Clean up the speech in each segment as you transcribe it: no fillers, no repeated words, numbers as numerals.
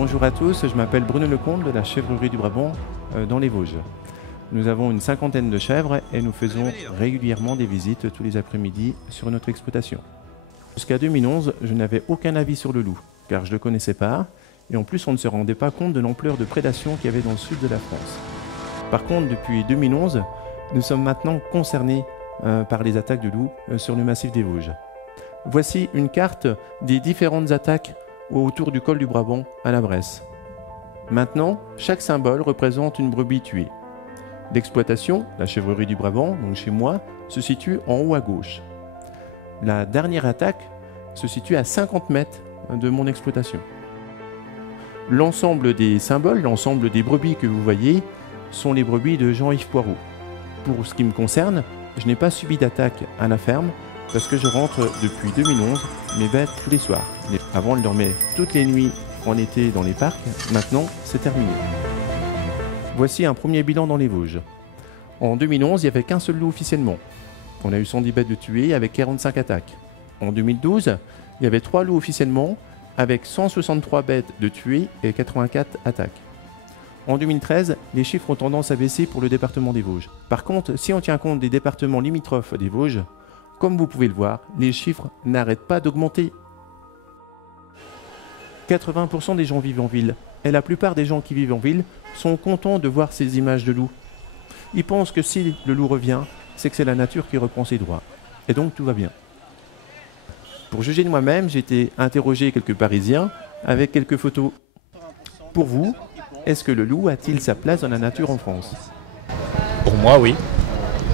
Bonjour à tous, je m'appelle Bruno Lecomte de la chèvrerie du Brabant dans les Vosges. Nous avons une cinquantaine de chèvres et nous faisons régulièrement des visites tous les après-midi sur notre exploitation. Jusqu'à 2011, je n'avais aucun avis sur le loup, car je ne le connaissais pas, et en plus on ne se rendait pas compte de l'ampleur de prédation qu'il y avait dans le sud de la France. Par contre, depuis 2011, nous sommes maintenant concernés par les attaques de loups sur le massif des Vosges. Voici une carte des différentes attaques autour du col du Brabant à la Bresse. Maintenant, chaque symbole représente une brebis tuée. L'exploitation, la chèvrerie du Brabant, donc chez moi, se situe en haut à gauche. La dernière attaque se situe à 50 mètres de mon exploitation. L'ensemble des symboles, l'ensemble des brebis que vous voyez, sont les brebis de Jean-Yves Poirot. Pour ce qui me concerne, je n'ai pas subi d'attaque à la ferme parce que je rentre depuis 2011 mes bêtes tous les soirs. Avant, elles dormaient toutes les nuits en été dans les parcs. Maintenant, c'est terminé. Voici un premier bilan dans les Vosges. En 2011, il n'y avait qu'un seul loup officiellement. On a eu 110 bêtes de tuées avec 45 attaques. En 2012, il y avait 3 loups officiellement avec 163 bêtes de tuées et 84 attaques. En 2013, les chiffres ont tendance à baisser pour le département des Vosges. Par contre, si on tient compte des départements limitrophes des Vosges, comme vous pouvez le voir, les chiffres n'arrêtent pas d'augmenter. 80% des gens vivent en ville, et la plupart des gens qui vivent en ville sont contents de voir ces images de loups. Ils pensent que si le loup revient, c'est que c'est la nature qui reprend ses droits. Et donc tout va bien. Pour juger de moi-même, j'ai été interroger quelques Parisiens avec quelques photos. Pour vous, est-ce que le loup a-t-il sa place dans la nature en France? Pour moi, oui.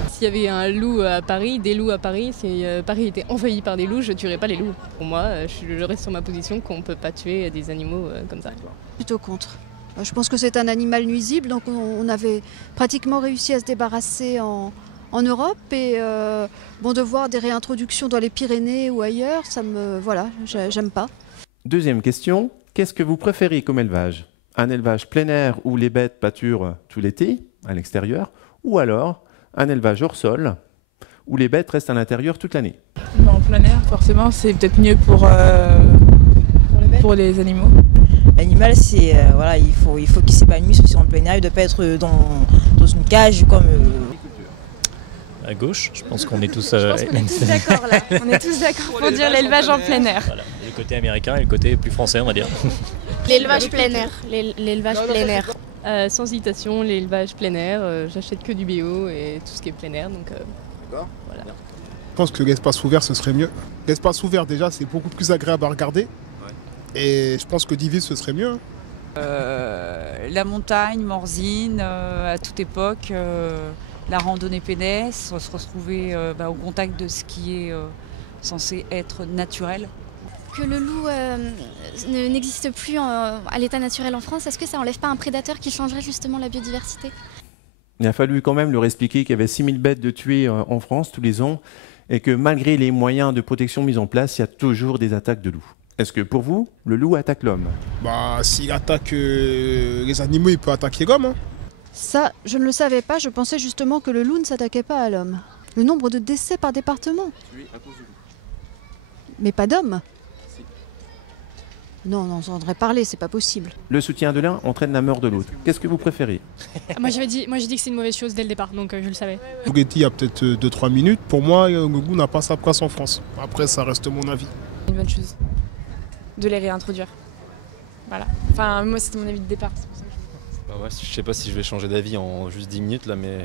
S'il y avait un loup à Paris, des loups à Paris, si Paris était envahi par des loups, je ne tuerais pas les loups. Pour moi, je reste sur ma position qu'on ne peut pas tuer des animaux comme ça. Plutôt contre. Je pense que c'est un animal nuisible, donc on avait pratiquement réussi à se débarrasser en Europe. Et de voir des réintroductions dans les Pyrénées ou ailleurs, voilà, j'aime pas. Deuxième question, qu'est-ce que vous préférez comme élevage? Un élevage plein air où les bêtes pâturent tout l'été, à l'extérieur, ou alors un élevage hors sol, où les bêtes restent à l'intérieur toute l'année? En plein air, forcément, c'est peut-être mieux pour les animaux. L'animal, c'est voilà, il faut qu'il s'épanouisse aussi en plein air, il ne doit pas être dans une cage comme. À gauche, je pense qu'on est tous. Je pense qu'on est tous d'accord là. On est tous d'accord pour dire l'élevage en plein air. Voilà. Le côté américain et le côté plus français, on va dire. L'élevage plein air. L'élevage plein air. Sans hésitation, l'élevage plein air, j'achète que du bio et tout ce qui est plein air. Donc, d'accord. Voilà. Je pense que l'espace ouvert, ce serait mieux. L'espace ouvert, déjà, c'est beaucoup plus agréable à regarder. Ouais. Et je pense que d'y vivre, ce serait mieux. La montagne, Morzine, à toute époque, la randonnée pédestre, se retrouver au contact de ce qui est censé être naturel. Que le loup n'existe plus à l'état naturel en France, est-ce que ça n'enlève pas un prédateur qui changerait justement la biodiversité? Il a fallu quand même leur expliquer qu'il y avait 6000 bêtes de tuées en France tous les ans et que malgré les moyens de protection mis en place, il y a toujours des attaques de loups. Est-ce que pour vous, le loup attaque l'homme? S'il attaque les animaux, il peut attaquer l'homme. Hein. Ça, je ne le savais pas, je pensais justement que le loup ne s'attaquait pas à l'homme. Le nombre de décès par département. Tués à cause du loup. Mais pas d'hommes. Non, on entendrait parler, c'est pas possible. Le soutien de l'un entraîne la mort de l'autre. Qu'est-ce que vous préférez? Moi j'ai dit que c'est une mauvaise chose dès le départ, donc je le savais. Je vous l'ai dit il y a peut-être 2-3 minutes, pour moi, le loup n'a pas sa place en France. Après, ça reste mon avis. Une bonne chose de les réintroduire. Voilà. Enfin, moi c'était mon avis de départ. C'est pour ça que je sais pas si je vais changer d'avis en juste 10 minutes là, mais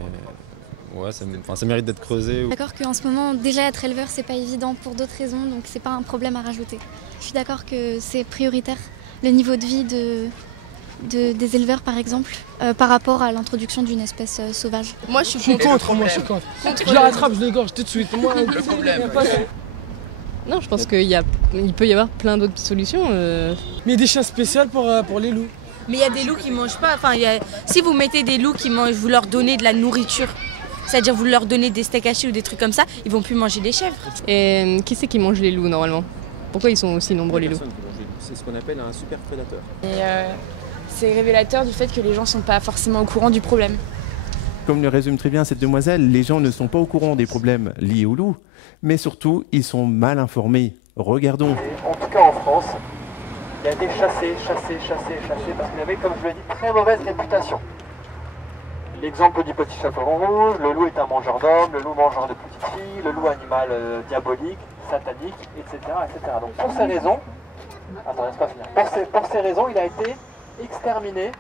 ouais, ça mérite d'être creusé. D'accord qu'en ce moment, déjà être éleveur, c'est pas évident pour d'autres raisons, donc c'est pas un problème à rajouter. Je suis d'accord que c'est prioritaire, le niveau de vie des éleveurs par exemple, par rapport à l'introduction d'une espèce sauvage. Moi je suis contre. Je la rattrape, je l'égorge tout de suite. Moi, le problème. Non, je pense qu'il peut y avoir plein d'autres solutions. Mais il y a des chiens spéciales pour les loups. Mais il y a des loups qui mangent pas. Enfin, si vous mettez des loups qui mangent, vous leur donnez de la nourriture, c'est-à-dire vous leur donnez des steaks hachés ou des trucs comme ça, ils vont plus manger des chèvres. Et qui c'est qui mange les loups normalement? Pourquoi ils sont aussi nombreux les loups? C'est ce qu'on appelle un super prédateur. Et c'est révélateur du fait que les gens sont pas forcément au courant du problème. Comme le résume très bien cette demoiselle, les gens ne sont pas au courant des problèmes liés au loup, mais surtout, ils sont mal informés. Regardons. En tout cas en France, Il a été chassé, parce qu'il avait, comme je l'ai dit, très mauvaise réputation. L'exemple du petit chaperon rouge, le loup est un mangeur d'hommes, le loup mangeur de petites filles, le loup animal diabolique, satanique, etc., etc. Donc pour ces raisons, attendez, c'est pas fini. Pour ces raisons, il a été exterminé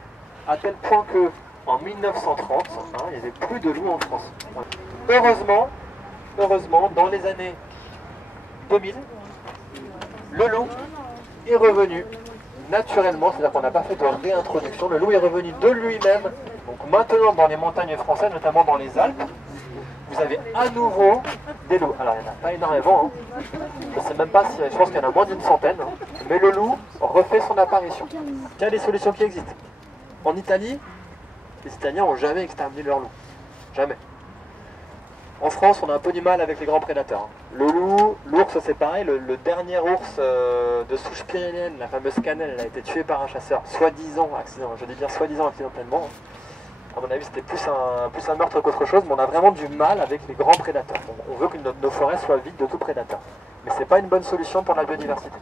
à tel point que en 1930, il n'y avait plus de loups en France. Heureusement, dans les années 2000, le loup est revenu naturellement, c'est-à-dire qu'on n'a pas fait de réintroduction, le loup est revenu de lui-même. Donc maintenant dans les montagnes françaises, notamment dans les Alpes, vous avez à nouveau des loups. Alors il n'y en a pas énormément, je ne sais même pas si, je pense qu'il y en a moins d'une centaine, mais le loup refait son apparition. Il y a des solutions qui existent. En Italie, les Italiens n'ont jamais exterminé leur loup. Jamais. En France, on a un peu du mal avec les grands prédateurs. Le loup, l'ours c'est pareil, le dernier ours de souche pyrénéenne, la fameuse cannelle, elle a été tuée par un chasseur, soi-disant accident, je dis bien soi-disant accidentellement. À mon avis, c'était plus un meurtre qu'autre chose, mais on a vraiment du mal avec les grands prédateurs. On veut que nos forêts soient vides de tout prédateur. Mais c'est pas une bonne solution pour la biodiversité.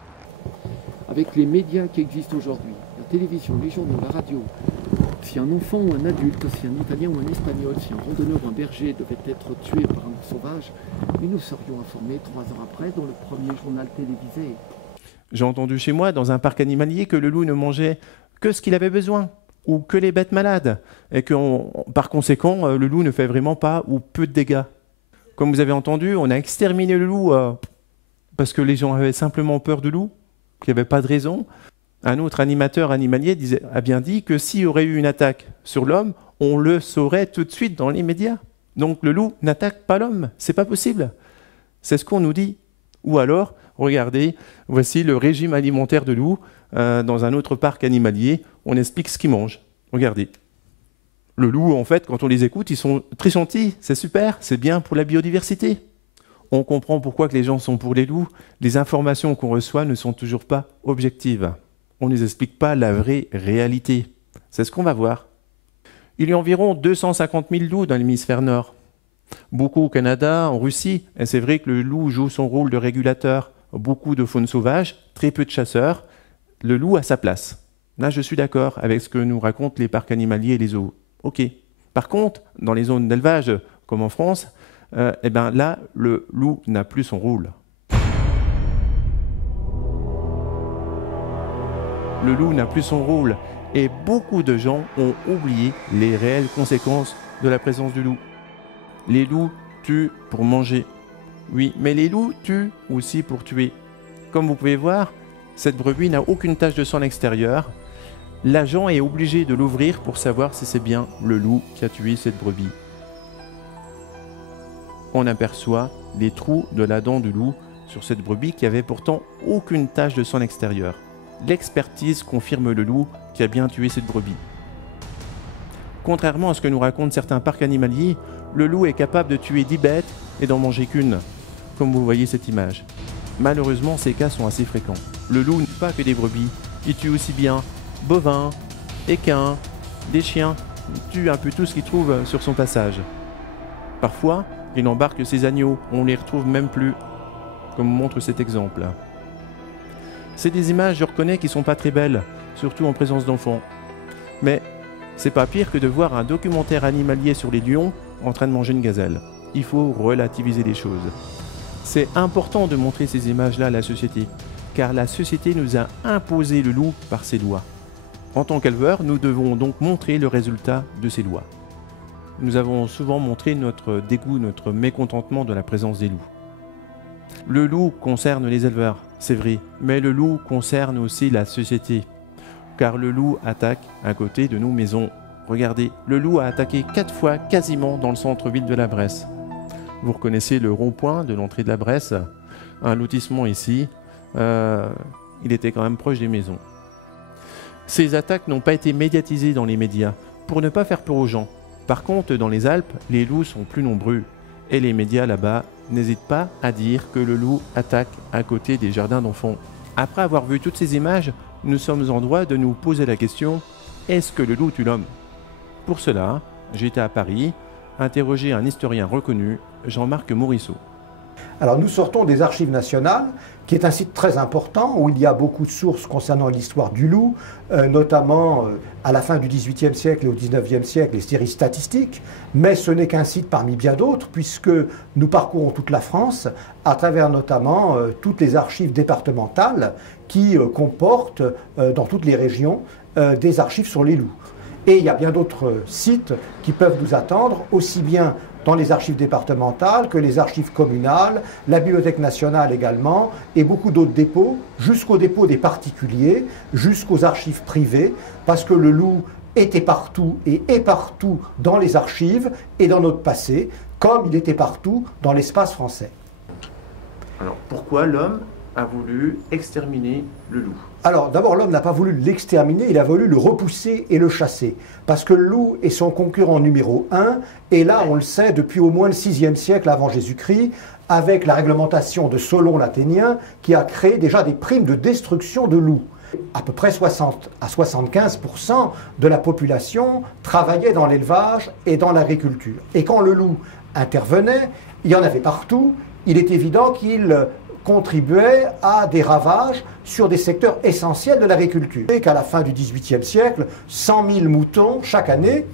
Avec les médias qui existent aujourd'hui, la télévision, les journaux, la radio, si un enfant ou un adulte, si un Italien ou un Espagnol, si un randonneur ou un berger devait être tué par un ours sauvage, nous serions informés 3 heures après dans le premier journal télévisé. J'ai entendu chez moi, dans un parc animalier, que le loup ne mangeait que ce qu'il avait besoin, ou que les bêtes malades, et que par conséquent, le loup ne fait vraiment pas ou peu de dégâts. Comme vous avez entendu, on a exterminé le loup parce que les gens avaient simplement peur du loup, qu'il n'y avait pas de raison. Un autre animateur animalier a bien dit que s'il y aurait eu une attaque sur l'homme, on le saurait tout de suite dans les médias. Donc le loup n'attaque pas l'homme, c'est pas possible. C'est ce qu'on nous dit. Ou alors, regardez, voici le régime alimentaire de loup dans un autre parc animalier. On explique ce qu'il mange. Regardez. Le loup, en fait, quand on les écoute, ils sont très gentils. C'est super, c'est bien pour la biodiversité. On comprend pourquoi que les gens sont pour les loups. Les informations qu'on reçoit ne sont toujours pas objectives. On ne nous explique pas la vraie réalité. C'est ce qu'on va voir. Il y a environ 250 000 loups dans l'hémisphère nord. Beaucoup au Canada, en Russie, et c'est vrai que le loup joue son rôle de régulateur. Beaucoup de faune sauvage, très peu de chasseurs. Le loup a sa place. Là, je suis d'accord avec ce que nous racontent les parcs animaliers et les zoos. Ok. Par contre, dans les zones d'élevage, comme en France, là, le loup n'a plus son rôle. Le loup n'a plus son rôle et beaucoup de gens ont oublié les réelles conséquences de la présence du loup. Les loups tuent pour manger. Oui, mais les loups tuent aussi pour tuer. Comme vous pouvez voir, cette brebis n'a aucune tache de sang extérieur. L'agent est obligé de l'ouvrir pour savoir si c'est bien le loup qui a tué cette brebis. On aperçoit les trous de la dent du loup sur cette brebis qui avait pourtant aucune tache de sang extérieur. L'expertise confirme le loup qui a bien tué cette brebis. Contrairement à ce que nous racontent certains parcs animaliers, le loup est capable de tuer 10 bêtes et d'en manger qu'une, comme vous voyez cette image. Malheureusement, ces cas sont assez fréquents. Le loup n'est pas que des brebis, il tue aussi bien bovins, équins, des chiens, il tue un peu tout ce qu'il trouve sur son passage. Parfois, il embarque ses agneaux, on ne les retrouve même plus, comme montre cet exemple. C'est des images, je reconnais, qui ne sont pas très belles, surtout en présence d'enfants. Mais c'est pas pire que de voir un documentaire animalier sur les lions en train de manger une gazelle. Il faut relativiser les choses. C'est important de montrer ces images-là à la société, car la société nous a imposé le loup par ses lois. En tant qu'éleveurs, nous devons donc montrer le résultat de ces lois. Nous avons souvent montré notre dégoût, notre mécontentement de la présence des loups. Le loup concerne les éleveurs, c'est vrai, mais le loup concerne aussi la société, car le loup attaque à côté de nos maisons. Regardez, le loup a attaqué 4 fois quasiment dans le centre-ville de la Bresse. Vous reconnaissez le rond-point de l'entrée de la Bresse, un lotissement ici, il était quand même proche des maisons. Ces attaques n'ont pas été médiatisées dans les médias, pour ne pas faire peur aux gens. Par contre, dans les Alpes, les loups sont plus nombreux, et les médias là-bas n'hésitent pas à dire que le loup attaque à côté des jardins d'enfants. Après avoir vu toutes ces images, nous sommes en droit de nous poser la question, est-ce que le loup tue l'homme? Pour cela, j'ai été à Paris, interroger un historien reconnu, Jean-Marc Morisseau. Alors nous sortons des Archives nationales, qui est un site très important où il y a beaucoup de sources concernant l'histoire du loup, notamment à la fin du XVIIIe siècle et au XIXe siècle, les séries statistiques, mais ce n'est qu'un site parmi bien d'autres, puisque nous parcourons toute la France, à travers notamment toutes les archives départementales qui comportent, dans toutes les régions, des archives sur les loups. Et il y a bien d'autres sites qui peuvent nous attendre, aussi bien dans les archives départementales que les archives communales, la Bibliothèque nationale également, et beaucoup d'autres dépôts, jusqu'aux dépôts des particuliers, jusqu'aux archives privées, parce que le loup était partout et est partout dans les archives et dans notre passé, comme il était partout dans l'espace français. Alors pourquoi l'homme a voulu exterminer le loup? Alors d'abord, l'homme n'a pas voulu l'exterminer, il a voulu le repousser et le chasser. Parce que le loup est son concurrent numéro 1, et là on le sait depuis au moins le 6e siècle avant Jésus-Christ, avec la réglementation de Solon l'Athénien, qui a créé déjà des primes de destruction de loups. À peu près 60 à 75% de la population travaillait dans l'élevage et dans l'agriculture. Et quand le loup intervenait, il y en avait partout, il est évident qu'il contribuait à des ravages sur des secteurs essentiels de l'agriculture. Et qu'à la fin du XVIIIe siècle, 100 000 moutons chaque année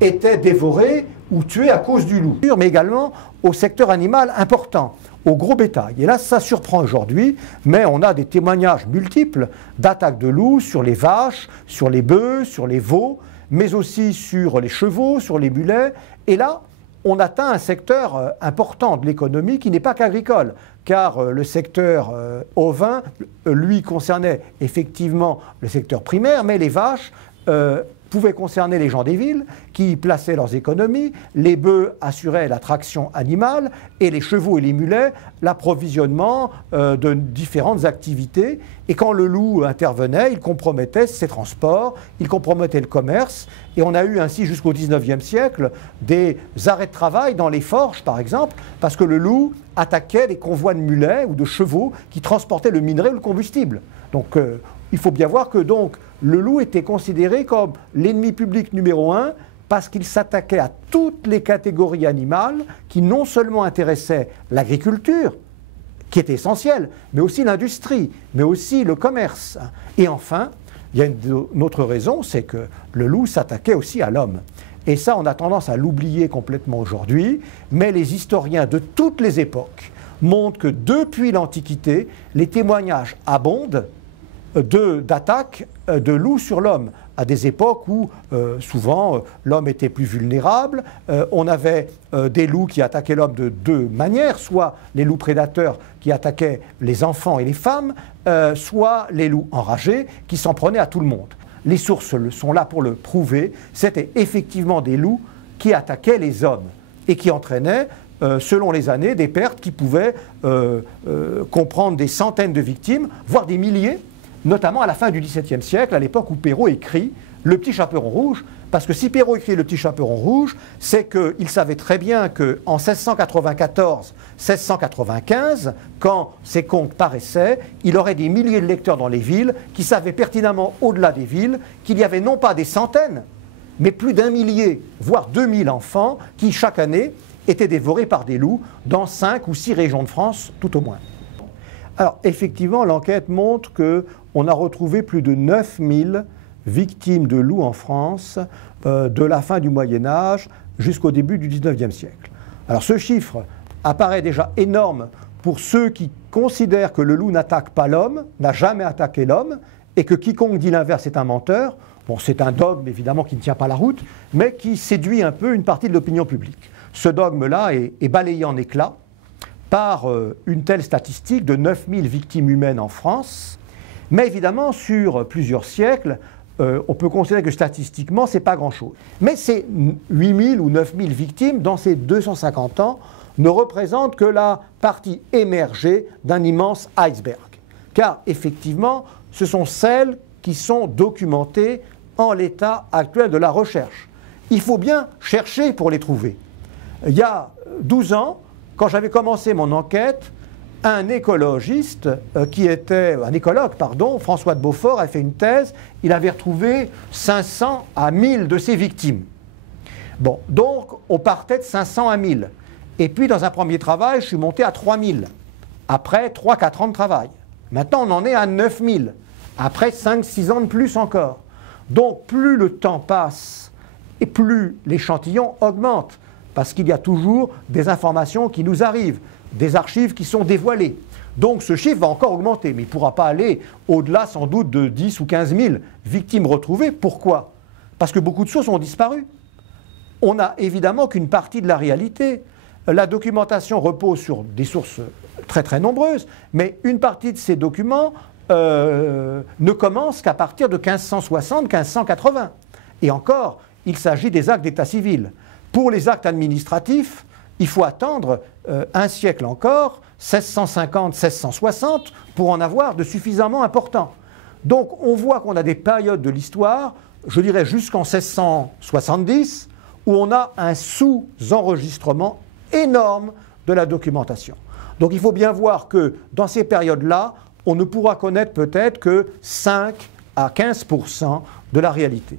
étaient dévorés ou tués à cause du loup. Mais également au secteur animal important, au gros bétail. Et là, ça surprend aujourd'hui, mais on a des témoignages multiples d'attaques de loups sur les vaches, sur les bœufs, sur les veaux, mais aussi sur les chevaux, sur les mulets. Et là, on atteint un secteur important de l'économie qui n'est pas qu'agricole, car le secteur ovin, lui, concernait effectivement le secteur primaire, mais les vaches pouvaient concerner les gens des villes qui y plaçaient leurs économies, les bœufs assuraient la traction animale et les chevaux et les mulets l'approvisionnement de différentes activités. Et quand le loup intervenait, il compromettait ces transports, il compromettait le commerce. Et on a eu ainsi jusqu'au XIXe siècle des arrêts de travail dans les forges, par exemple, parce que le loup attaquait les convois de mulets ou de chevaux qui transportaient le minerai ou le combustible. Donc il faut bien voir que donc le loup était considéré comme l'ennemi public numéro 1 parce qu'il s'attaquait à toutes les catégories animales qui non seulement intéressaient l'agriculture, qui était essentielle, mais aussi l'industrie, mais aussi le commerce. Et enfin, il y a une autre raison, c'est que le loup s'attaquait aussi à l'homme. Et ça, on a tendance à l'oublier complètement aujourd'hui, mais les historiens de toutes les époques montrent que depuis l'Antiquité, les témoignages abondent d'attaques de loups sur l'homme, à des époques où souvent l'homme était plus vulnérable. On avait des loups qui attaquaient l'homme de deux manières, soit les loups prédateurs qui attaquaient les enfants et les femmes, soit les loups enragés qui s'en prenaient à tout le monde. Les sources sont là pour le prouver, c'était effectivement des loups qui attaquaient les hommes et qui entraînaient, selon les années, des pertes qui pouvaient comprendre des centaines de victimes, voire des milliers, notamment à la fin du XVIIe siècle, à l'époque où Perrault écrit « Le petit chaperon rouge », parce que si Perrault écrit « Le petit chaperon rouge », c'est qu'il savait très bien qu'en 1694-1695, quand ces contes paraissaient, il aurait des milliers de lecteurs dans les villes qui savaient pertinemment, au-delà des villes, qu'il y avait non pas des centaines, mais plus d'1 millier, voire 2000 enfants qui, chaque année, étaient dévorés par des loups dans 5 ou 6 régions de France, tout au moins. Alors, effectivement, l'enquête montre qu'on a retrouvé plus de 9000 victimes de loups en France de la fin du Moyen-Âge jusqu'au début du XIXe siècle. Alors, ce chiffre apparaît déjà énorme pour ceux qui considèrent que le loup n'attaque pas l'homme, n'a jamais attaqué l'homme, et que quiconque dit l'inverse est un menteur. Bon, c'est un dogme, évidemment, qui ne tient pas la route, mais qui séduit un peu une partie de l'opinion publique. Ce dogme-là est balayé en éclats par une telle statistique de 9000 victimes humaines en France. Mais évidemment, sur plusieurs siècles, on peut considérer que statistiquement, ce n'est pas grand-chose. Mais ces 8000 ou 9000 victimes, dans ces 250 ans, ne représentent que la partie émergée d'un immense iceberg. Car effectivement, ce sont celles qui sont documentées en l'état actuel de la recherche. Il faut bien chercher pour les trouver. Il y a 12 ans, quand j'avais commencé mon enquête, un écologue, François de Beaufort, a fait une thèse, il avait retrouvé 500 à 1000 de ses victimes. Bon, donc on partait de 500 à 1000. Et puis dans un premier travail, je suis monté à 3000. Après 3-4 ans de travail. Maintenant, on en est à 9000. Après 5-6 ans de plus encore. Donc plus le temps passe et plus l'échantillon augmente. Parce qu'il y a toujours des informations qui nous arrivent, des archives qui sont dévoilées. Donc ce chiffre va encore augmenter, mais il ne pourra pas aller au-delà sans doute de 10 ou 15 000 victimes retrouvées. Pourquoi? Parce que beaucoup de sources ont disparu. On n'a évidemment qu'une partie de la réalité. La documentation repose sur des sources très très nombreuses, mais une partie de ces documents ne commence qu'à partir de 1560-1580. Et encore, il s'agit des actes d'état civil. Pour les actes administratifs, il faut attendre un siècle encore, 1650-1660, pour en avoir de suffisamment importants. Donc on voit qu'on a des périodes de l'histoire, je dirais jusqu'en 1670, où on a un sous-enregistrement énorme de la documentation. Donc il faut bien voir que dans ces périodes-là, on ne pourra connaître peut-être que 5 à 15% de la réalité.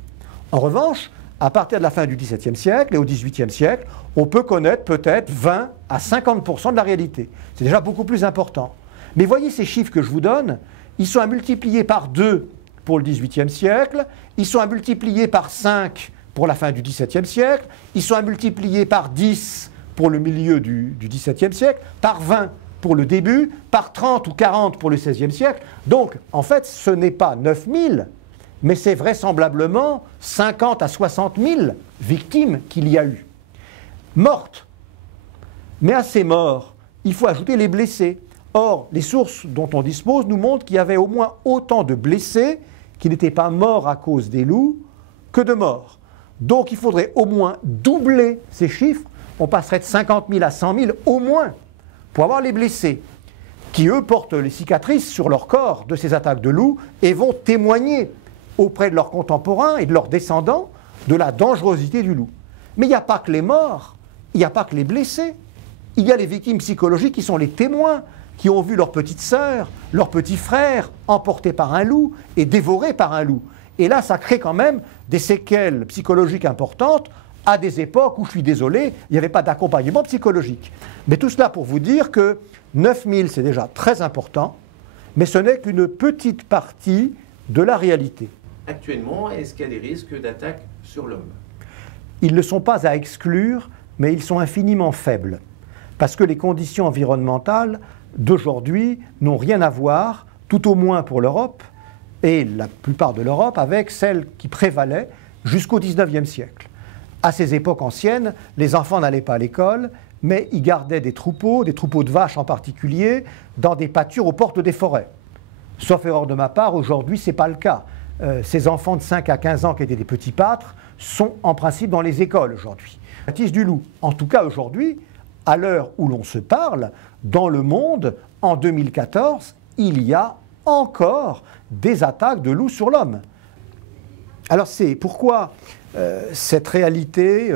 En revanche, à partir de la fin du XVIIe siècle et au XVIIIe siècle, on peut connaître peut-être 20 à 50% de la réalité. C'est déjà beaucoup plus important. Mais voyez ces chiffres que je vous donne, ils sont à multiplier par 2 pour le XVIIIe siècle, ils sont à multiplier par 5 pour la fin du XVIIe siècle, ils sont à multiplier par 10 pour le milieu du XVIIe siècle, par 20 pour le début, par 30 ou 40 pour le XVIe siècle. Donc, en fait, ce n'est pas 9000, mais c'est vraisemblablement 50 à 60 000 victimes qu'il y a eu. Mortes. Mais à ces morts, il faut ajouter les blessés. Or, les sources dont on dispose nous montrent qu'il y avait au moins autant de blessés qui n'étaient pas morts à cause des loups que de morts. Donc, il faudrait au moins doubler ces chiffres. On passerait de 50 000 à 100 000 au moins pour avoir les blessés, qui eux portent les cicatrices sur leur corps de ces attaques de loups et vont témoigner auprès de leurs contemporains et de leurs descendants de la dangerosité du loup. Mais il n'y a pas que les morts, il n'y a pas que les blessés, il y a les victimes psychologiques qui sont les témoins, qui ont vu leur petite sœur, leur petit frère emportés par un loup et dévorés par un loup. Et là, ça crée quand même des séquelles psychologiques importantes à des époques où, je suis désolé, il n'y avait pas d'accompagnement psychologique. Mais tout cela pour vous dire que 9000, c'est déjà très important, mais ce n'est qu'une petite partie de la réalité. Actuellement, est-ce qu'il y a des risques d'attaque sur l'homme? Ils ne sont pas à exclure, mais ils sont infiniment faibles. Parce que les conditions environnementales d'aujourd'hui n'ont rien à voir, tout au moins pour l'Europe, et la plupart de l'Europe, avec celles qui prévalaient jusqu'au XIXe siècle. À ces époques anciennes, les enfants n'allaient pas à l'école, mais ils gardaient des troupeaux de vaches en particulier, dans des pâtures aux portes des forêts. Sauf erreur de ma part, aujourd'hui, ce n'est pas le cas. Ces enfants de 5 à 15 ans qui étaient des petits pâtres sont en principe dans les écoles aujourd'hui. Baptiste du loup. En tout cas, aujourd'hui, à l'heure où l'on se parle, dans le monde, en 2014, il y a encore des attaques de loups sur l'homme. Alors c'est pourquoi cette réalité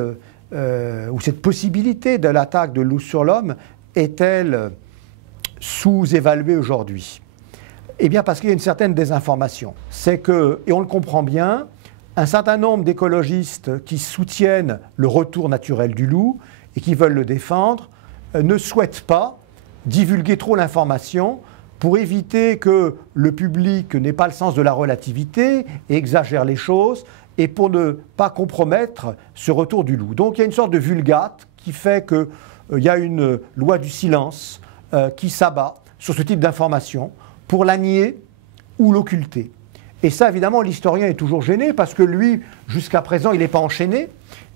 ou cette possibilité de l'attaque de loups sur l'homme est-elle sous-évaluée aujourd'hui? Eh bien parce qu'il y a une certaine désinformation. C'est que, et on le comprend bien, un certain nombre d'écologistes qui soutiennent le retour naturel du loup et qui veulent le défendre ne souhaitent pas divulguer trop l'information pour éviter que le public n'ait pas le sens de la relativité et exagère les choses, et pour ne pas compromettre ce retour du loup. Donc il y a une sorte de vulgate qui fait qu'il y a une loi du silence qui s'abat sur ce type d'information pour la nier ou l'occulter. Et ça, évidemment, l'historien est toujours gêné parce que lui, jusqu'à présent, il n'est pas enchaîné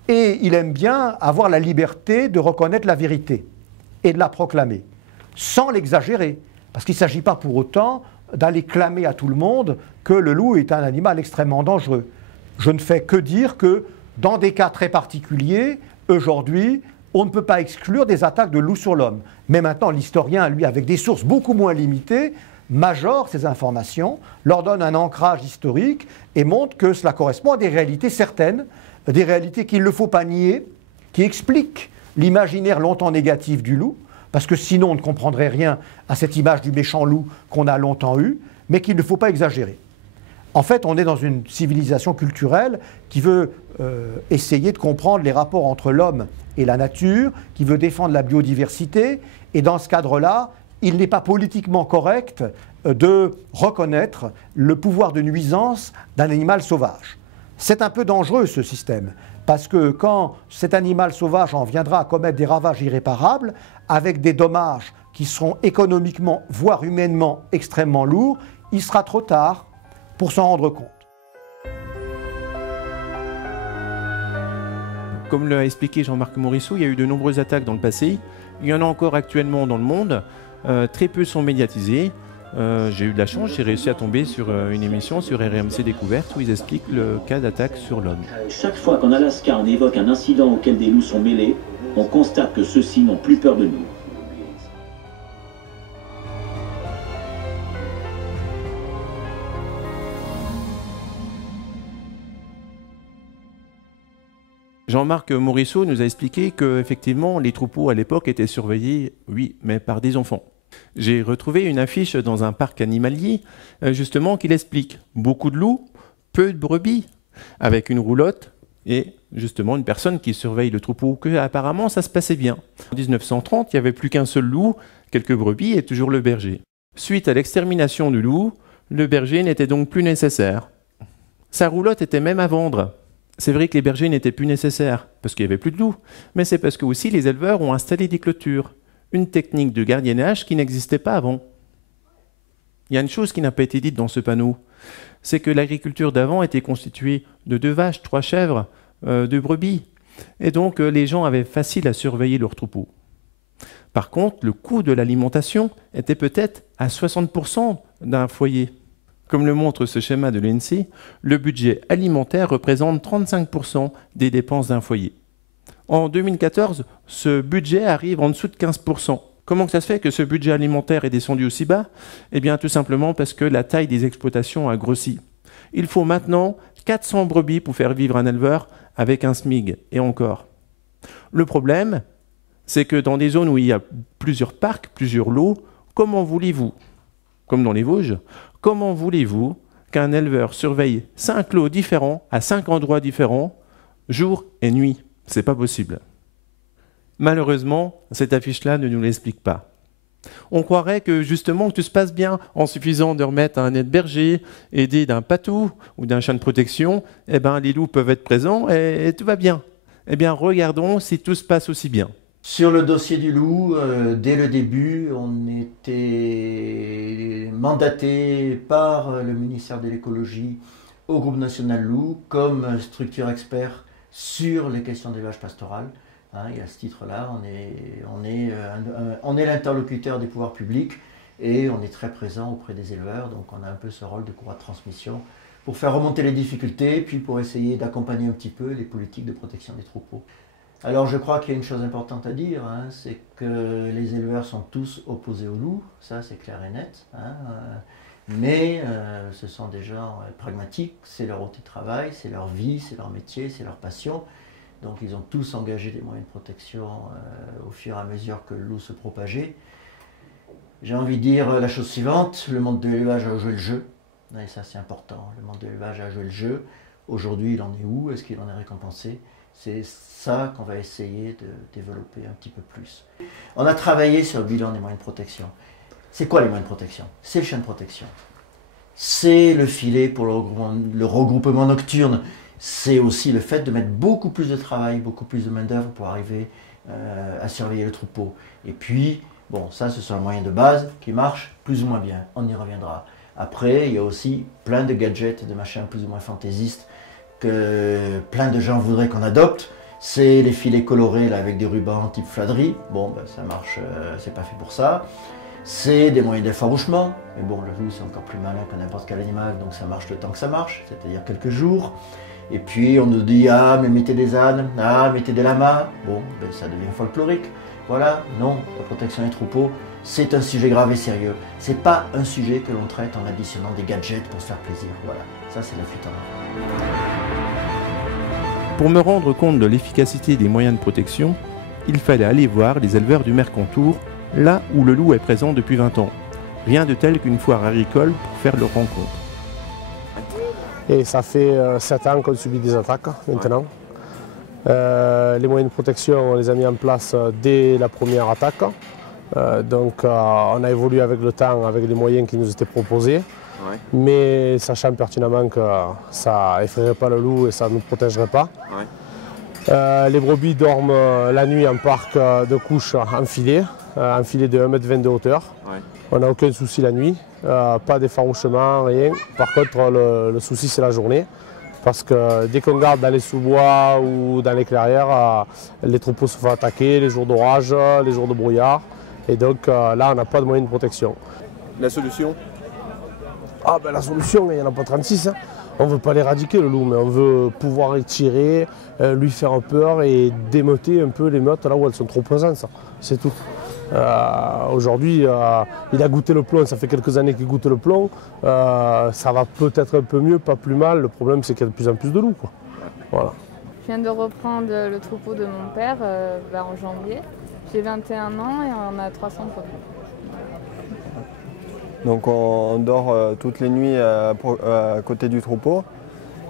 et il aime bien avoir la liberté de reconnaître la vérité et de la proclamer, sans l'exagérer. Parce qu'il ne s'agit pas pour autant d'aller clamer à tout le monde que le loup est un animal extrêmement dangereux. Je ne fais que dire que dans des cas très particuliers, aujourd'hui, on ne peut pas exclure des attaques de loup sur l'homme. Mais maintenant, l'historien, lui, avec des sources beaucoup moins limitées, majore ces informations, leur donne un ancrage historique et montre que cela correspond à des réalités certaines, des réalités qu'il ne faut pas nier, qui expliquent l'imaginaire longtemps négatif du loup, parce que sinon on ne comprendrait rien à cette image du méchant loup qu'on a longtemps eue, mais qu'il ne faut pas exagérer. En fait, on est dans une civilisation culturelle qui veut essayer de comprendre les rapports entre l'homme et la nature, qui veut défendre la biodiversité. Et dans ce cadre-là, il n'est pas politiquement correct de reconnaître le pouvoir de nuisance d'un animal sauvage. C'est un peu dangereux ce système, parce que quand cet animal sauvage en viendra à commettre des ravages irréparables, avec des dommages qui seront économiquement, voire humainement extrêmement lourds, il sera trop tard pour s'en rendre compte. Comme l'a expliqué Jean-Marc Morisseau, il y a eu de nombreuses attaques dans le passé. Il y en a encore actuellement dans le monde. Très peu sont médiatisés. J'ai eu de la chance, j'ai réussi à tomber sur une émission sur RMC Découverte où ils expliquent le cas d'attaque sur l'homme. Chaque fois qu'en Alaska on évoque un incident auquel des loups sont mêlés, on constate que ceux-ci n'ont plus peur de nous. Jean-Marc Morisseau nous a expliqué qu'effectivement, les troupeaux à l'époque étaient surveillés, oui, mais par des enfants. J'ai retrouvé une affiche dans un parc animalier, justement, qui l'explique. Beaucoup de loups, peu de brebis, avec une roulotte et justement une personne qui surveille le troupeau, que apparemment ça se passait bien. En 1930, il n'y avait plus qu'un seul loup, quelques brebis et toujours le berger. Suite à l'extermination du loup, le berger n'était donc plus nécessaire. Sa roulotte était même à vendre. C'est vrai que les bergers n'étaient plus nécessaires, parce qu'il n'y avait plus de loups, mais c'est parce que aussi les éleveurs ont installé des clôtures, une technique de gardiennage qui n'existait pas avant. Il y a une chose qui n'a pas été dite dans ce panneau, c'est que l'agriculture d'avant était constituée de 2 vaches, 3 chèvres, 2 brebis, et donc les gens avaient facile à surveiller leurs troupeaux. Par contre, le coût de l'alimentation était peut-être à 60% d'un foyer. Comme le montre ce schéma de l'INSEE, le budget alimentaire représente 35% des dépenses d'un foyer. En 2014, ce budget arrive en dessous de 15%. Comment ça se fait que ce budget alimentaire est descendu aussi bas? Eh bien, tout simplement parce que la taille des exploitations a grossi. Il faut maintenant 400 brebis pour faire vivre un éleveur avec un SMIG, et encore. Le problème, c'est que dans des zones où il y a plusieurs parcs, plusieurs lots, comment voulez-vous, comme dans les Vosges, comment voulez-vous qu'un éleveur surveille 5 lots différents à 5 endroits différents, jour et nuit? C'est pas possible. Malheureusement, cette affiche-là ne nous l'explique pas. On croirait que justement que tout se passe bien en suffisant de remettre un aide-berger, aidé d'un patou ou d'un chien de protection, eh ben, les loups peuvent être présents et tout va bien. Eh bien, regardons si tout se passe aussi bien. Sur le dossier du loup, dès le début, on était mandaté par le ministère de l'écologie au groupe national loup comme structure expert sur les questions d'élevage pastoral. Hein, et à ce titre-là, on est l'interlocuteur des pouvoirs publics et on est très présent auprès des éleveurs. Donc on a un peu ce rôle de courroie de transmission pour faire remonter les difficultés, puis pour essayer d'accompagner un petit peu les politiques de protection des troupeaux. Alors je crois qu'il y a une chose importante à dire, hein, c'est que les éleveurs sont tous opposés au loup, ça c'est clair et net, hein, mais ce sont des gens pragmatiques, c'est leur outil de travail, c'est leur vie, c'est leur métier, c'est leur passion. Donc ils ont tous engagé des moyens de protection au fur et à mesure que le loup se propageait. J'ai envie de dire la chose suivante, le monde de l'élevage a joué le jeu, et ça c'est important, le monde de l'élevage a joué le jeu. Aujourd'hui il en est où? Est-ce qu'il en est récompensé? C'est ça qu'on va essayer de développer un petit peu plus. On a travaillé sur le bilan des moyens de protection. C'est quoi les moyens de protection? C'est le chien de protection. C'est le filet pour le regroupement nocturne. C'est aussi le fait de mettre beaucoup plus de travail, beaucoup plus de main-d'œuvre pour arriver à surveiller le troupeau. Et puis, bon, ça, ce sont les moyens de base qui marchent plus ou moins bien. On y reviendra. Après, il y a aussi plein de gadgets, de machins plus ou moins fantaisistes que plein de gens voudraient qu'on adopte. C'est les filets colorés là, avec des rubans type fladerie. Bon, ben, ça marche, c'est pas fait pour ça. C'est des moyens d'effarouchement. Mais bon, le loup, c'est encore plus malin que n'importe quel animal, donc ça marche le temps que ça marche, c'est-à-dire quelques jours. Et puis on nous dit, ah, mais mettez des ânes, ah, mettez des lamas. Bon, ben, ça devient folklorique. Voilà, non, la protection des troupeaux, c'est un sujet grave et sérieux. C'est pas un sujet que l'on traite en additionnant des gadgets pour se faire plaisir. Voilà, ça c'est la fuite en avant. Pour me rendre compte de l'efficacité des moyens de protection, il fallait aller voir les éleveurs du Mercantour, là où le loup est présent depuis 20 ans. Rien de tel qu'une foire agricole pour faire leur rencontre. Et ça fait 7 ans qu'on subit des attaques maintenant. Les moyens de protection, on les a mis en place dès la première attaque. Donc on a évolué avec le temps, avec les moyens qui nous étaient proposés. Ouais. Mais sachant pertinemment que ça effraierait pas le loup et ça ne nous protégerait pas. Ouais. Les brebis dorment la nuit en parc de couche enfilé de 1,20 m de hauteur. Ouais. On n'a aucun souci la nuit, pas d'effarouchement, rien. Par contre, le souci c'est la journée. Parce que dès qu'on garde dans les sous-bois ou dans les clairières, les troupeaux se font attaquer les jours d'orage, les jours de brouillard. Et donc là, on n'a pas de moyen de protection. La solution? Ah ben la solution, il n'y en a pas 36. Hein. On ne veut pas l'éradiquer le loup, mais on veut pouvoir y tirer, lui faire peur et démeuter un peu les meutes là où elles sont trop présentes. C'est tout. Aujourd'hui, il a goûté le plomb, ça fait quelques années qu'il goûte le plomb. Ça va peut-être un peu mieux, pas plus mal. Le problème, c'est qu'il y a de plus en plus de loups, quoi. Voilà. Je viens de reprendre le troupeau de mon père en janvier. J'ai 21 ans et on a 300 brebis. Donc on dort toutes les nuits à côté du troupeau.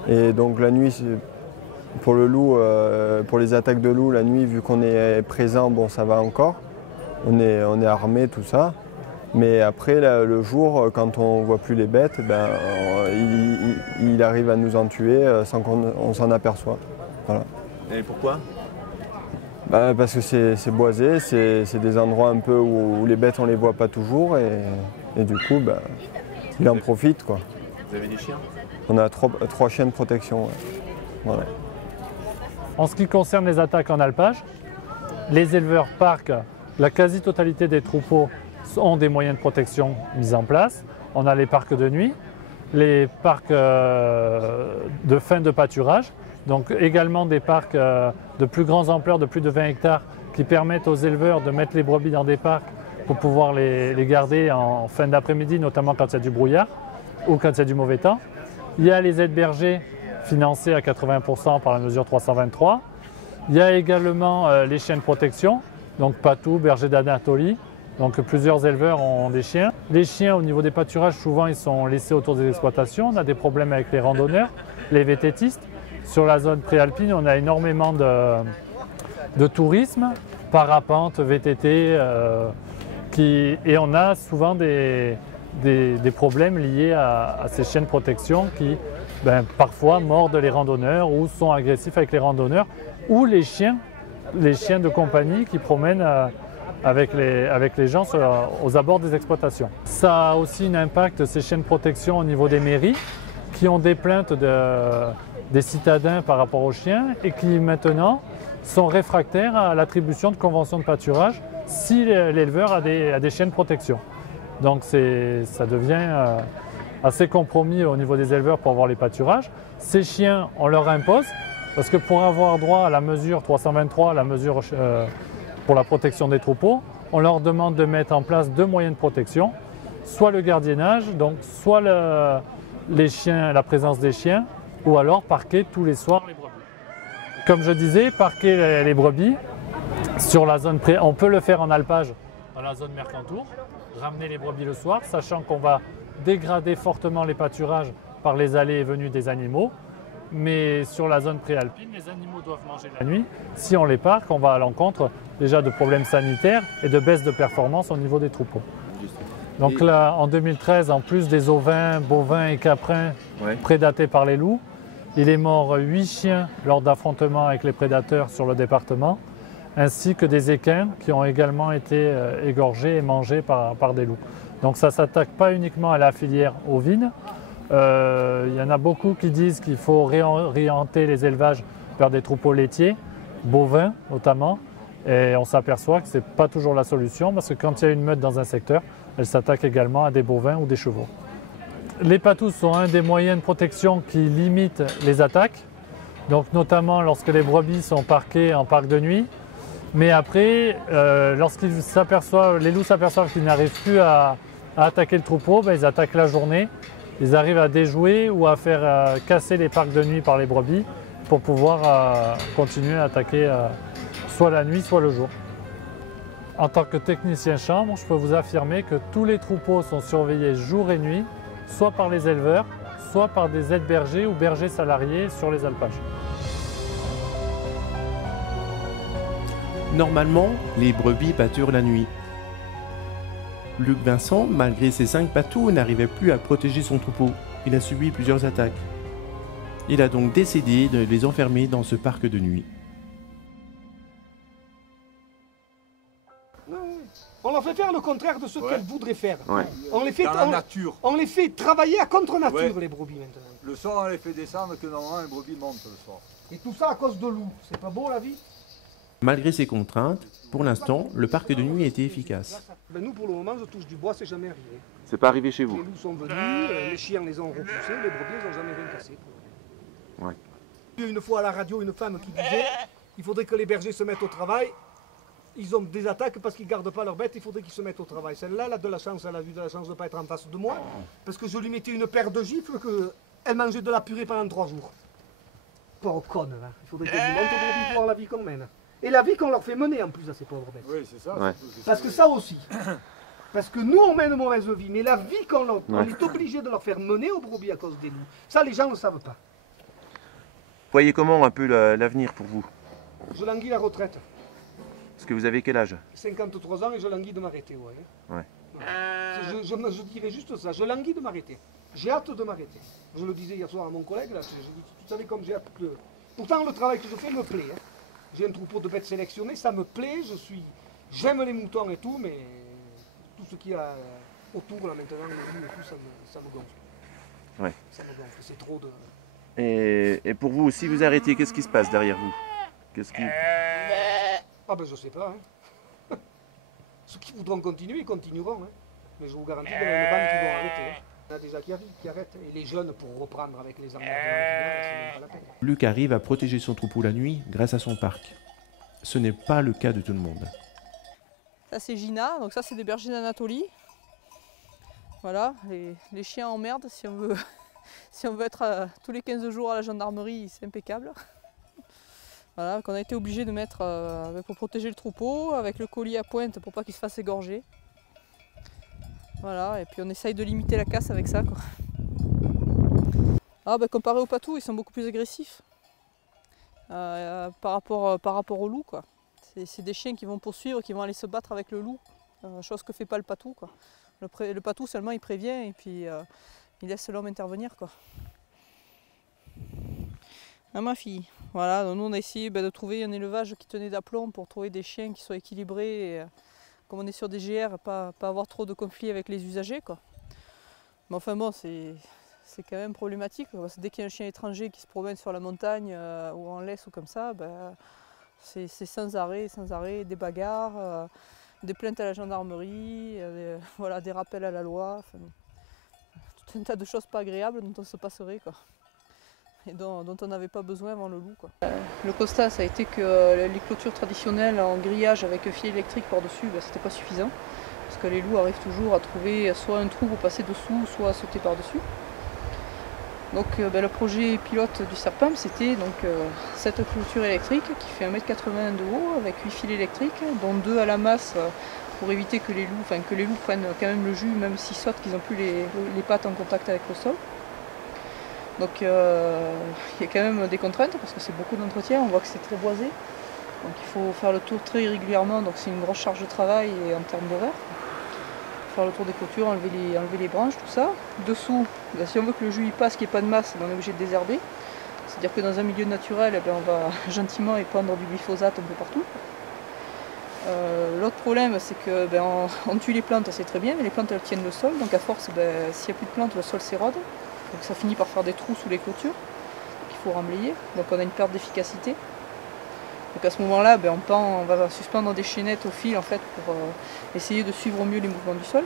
Et donc la nuit, pour le loup, pour les attaques de loup, la nuit, vu qu'on est présent, bon, ça va encore. On est armé, tout ça. Mais après, là, le jour, quand on ne voit plus les bêtes, ben, il arrive à nous en tuer sans qu'on s'en aperçoive. Voilà. Et pourquoi? Ben, parce que c'est boisé, c'est des endroits un peu où les bêtes, on ne les voit pas toujours. Et du coup, ben, il en profite, quoi. Vous avez des chiens? On a 3 chiens de protection. Ouais. Voilà. En ce qui concerne les attaques en alpage, les éleveurs parquent. La quasi-totalité des troupeaux ont des moyens de protection mis en place. On a les parcs de nuit, les parcs de fin de pâturage, donc également des parcs de plus grande ampleur, de plus de 20 hectares, qui permettent aux éleveurs de mettre les brebis dans des parcs pour pouvoir les garder en fin d'après-midi, notamment quand il y a du brouillard ou quand il y a du mauvais temps. Il y a les aides bergers financées à 80% par la mesure 323. Il y a également les chiens de protection. Donc Patou, berger d'Anatolie, donc plusieurs éleveurs ont des chiens. Les chiens au niveau des pâturages, souvent ils sont laissés autour des exploitations. On a des problèmes avec les randonneurs, les vététistes. Sur la zone préalpine, on a énormément de tourisme, parapente, VTT, et on a souvent des problèmes liés à ces chiens de protection qui parfois mordent les randonneurs ou sont agressifs avec les randonneurs ou les chiens de compagnie qui promènent avec les gens aux abords des exploitations. Ça a aussi un impact, ces chiens de protection, au niveau des mairies qui ont des plaintes des citadins par rapport aux chiens et qui maintenant sont réfractaires à l'attribution de conventions de pâturage si l'éleveur a des chiens de protection. Donc ça devient assez compromis au niveau des éleveurs pour avoir les pâturages. Ces chiens, on leur impose. Parce que pour avoir droit à la mesure 323, la mesure pour la protection des troupeaux, on leur demande de mettre en place 2 moyens de protection, soit le gardiennage, donc soit les chiens, la présence des chiens, ou alors parquer tous les soirs les brebis. Comme je disais, parquer les brebis sur la zone on peut le faire en alpage dans la zone Mercantour, ramener les brebis le soir, sachant qu'on va dégrader fortement les pâturages par les allées et venues des animaux. Mais sur la zone préalpine, les animaux doivent manger la nuit. Si on les parque, on va à l'encontre déjà de problèmes sanitaires et de baisse de performance au niveau des troupeaux. Donc là, en 2013, en plus des ovins, bovins et caprins prédatés par les loups, il est mort 8 chiens lors d'affrontements avec les prédateurs sur le département, ainsi que des équins qui ont également été égorgés et mangés par des loups. Donc ça ne s'attaque pas uniquement à la filière ovine. Il y en a beaucoup qui disent qu'il faut réorienter les élevages vers des troupeaux laitiers, bovins notamment, et on s'aperçoit que ce n'est pas toujours la solution parce que quand il y a une meute dans un secteur, elle s'attaque également à des bovins ou des chevaux. Les patous sont un des moyens de protection qui limitent les attaques, donc notamment lorsque les brebis sont parquées en parc de nuit, mais après, lorsqu'ils les loups s'aperçoivent qu'ils n'arrivent plus à attaquer le troupeau, ils attaquent la journée. Ils arrivent à déjouer ou à faire casser les parcs de nuit par les brebis pour pouvoir continuer à attaquer soit la nuit, soit le jour. En tant que technicien chambre, je peux vous affirmer que tous les troupeaux sont surveillés jour et nuit, soit par les éleveurs, soit par des aides bergers ou bergers salariés sur les alpages. Normalement, les brebis pâturent la nuit. Luc Vincent, malgré ses 5 patous, n'arrivait plus à protéger son troupeau. Il a subi plusieurs attaques. Il a donc décidé de les enfermer dans ce parc de nuit. On leur fait faire le contraire de ce qu'elles voudraient faire. Ouais. On les fait, dans la nature. On les fait travailler à contre-nature, Ouais. les brebis maintenant. Le soir, on les fait descendre, que normalement les brebis montent le soir. Et tout ça à cause de loups. C'est pas beau la vie? Malgré ces contraintes, pour l'instant, le parc de nuit était efficace. Ben nous, pour le moment, je touche du bois, c'est jamais arrivé. C'est pas arrivé chez Les vous? loups sont venus, les chiens les ont repoussés, les brebis, ils n'ont jamais rien cassé. Ouais. Il y a une fois à la radio une femme qui disait il faudrait que les bergers se mettent au travail. Ils ont des attaques parce qu'ils ne gardent pas leurs bêtes, il faudrait qu'ils se mettent au travail. Celle-là, elle a de la chance, elle a eu de la chance de ne pas être en face de moi, parce que je lui mettais une paire de gifles qu'elle mangeait de la purée pendant 3 jours. Pauvre conne, hein. Il faudrait qu'elle monte au brebis pour voir la vie qu'on mène. Et la vie qu'on leur fait mener en plus à ces pauvres bêtes. Oui, c'est ça. Ouais. Parce que ça aussi. Parce que nous, on mène une mauvaise vie, mais la vie qu'on leur... on est obligé de leur faire mener aux brebis à cause des loups. Ça, les gens ne le savent pas. Voyez comment un peu l'avenir pour vous? Je languis la retraite. Parce que vous avez quel âge? 53 ans et je languis de m'arrêter, ouais. Ouais. Je dirais juste ça, je languis de m'arrêter. J'ai hâte de m'arrêter. Je le disais hier soir à mon collègue, là, je dis, tu savais comme j'ai hâte de... Pourtant, le travail que je fais me plaît. Hein. J'ai un troupeau de bêtes sélectionnées, ça me plaît, j'aime les moutons et tout, mais tout ce qu'il y a autour, là, maintenant, les loups et tout, ça me gonfle. Ouais. Ça me gonfle, c'est trop de... Et pour vous, si vous arrêtez, qu'est-ce qui se passe derrière vous? Qu'est-ce qui... Ah ben je sais pas. Hein. Ceux qui voudront continuer, ils continueront. Hein. Mais je vous garantis qu'il y en a une bande qui vont arrêter. Hein. Il y en a déjà qui arrêtent. Et les jeunes, pour reprendre avec les emmerdements, c'est même pas la peine. Luc arrive à protéger son troupeau la nuit grâce à son parc. Ce n'est pas le cas de tout le monde. Ça c'est Gina, donc ça c'est des bergers d'Anatolie. Voilà, les chiens emmerdent si on veut, si on veut être tous les 15 jours à la gendarmerie, c'est impeccable. Voilà, qu'on a été obligé de mettre pour protéger le troupeau, avec le colis à pointe pour pas qu'il se fasse égorger. Voilà, et puis on essaye de limiter la casse avec ça, quoi. Ah, ben, comparé aux patous, ils sont beaucoup plus agressifs par rapport au loup, quoi. C'est des chiens qui vont poursuivre, qui vont aller se battre avec le loup, chose que fait pas le patou, quoi. Le patou seulement il prévient et puis il laisse l'homme intervenir, quoi. Ah, ma fille. Voilà, donc nous on a essayé de trouver un élevage qui tenait d'aplomb pour trouver des chiens qui soient équilibrés, et, comme on est sur des GR, pas avoir trop de conflits avec les usagers, quoi. Mais enfin bon, c'est quand même problématique, parce que dès qu'il y a un chien étranger qui se promène sur la montagne ou en laisse ou comme ça, c'est sans arrêt, des bagarres, des plaintes à la gendarmerie, voilà, des rappels à la loi, enfin, tout un tas de choses pas agréables dont on se passerait, quoi. Et dont on n'avait pas besoin avant le loup, quoi. Le constat, ça a été que les clôtures traditionnelles en grillage avec fil électrique par-dessus, c'était pas suffisant. Parce que les loups arrivent toujours à trouver soit un trou pour passer dessous, soit à sauter par-dessus. Donc le projet pilote du Serpam, c'était donc cette clôture électrique qui fait 1,80 m de haut avec 8 fils électriques, dont 2 à la masse pour éviter que les loups prennent quand même le jus, même s'ils sautent, qu'ils n'ont plus les pattes en contact avec le sol. Donc il y a quand même des contraintes parce que c'est beaucoup d'entretien, on voit que c'est très boisé. Donc il faut faire le tour très régulièrement, donc c'est une grosse charge de travail et en termes d'horaire. Faire le tour des clôtures, enlever les branches, tout ça. Dessous, si on veut que le jus y passe, qu'il n'y ait pas de masse, on est obligé de désherber. C'est-à-dire que dans un milieu naturel, on va gentiment épandre du glyphosate un peu partout. L'autre problème, c'est que on tue les plantes, c'est très bien, mais les plantes elles tiennent le sol, donc à force, s'il n'y a plus de plantes, le sol s'érode. Donc ça finit par faire des trous sous les clôtures qu'il faut remblayer, donc on a une perte d'efficacité. Donc à ce moment-là, on va suspendre des chaînettes au fil en fait, pour essayer de suivre au mieux les mouvements du sol.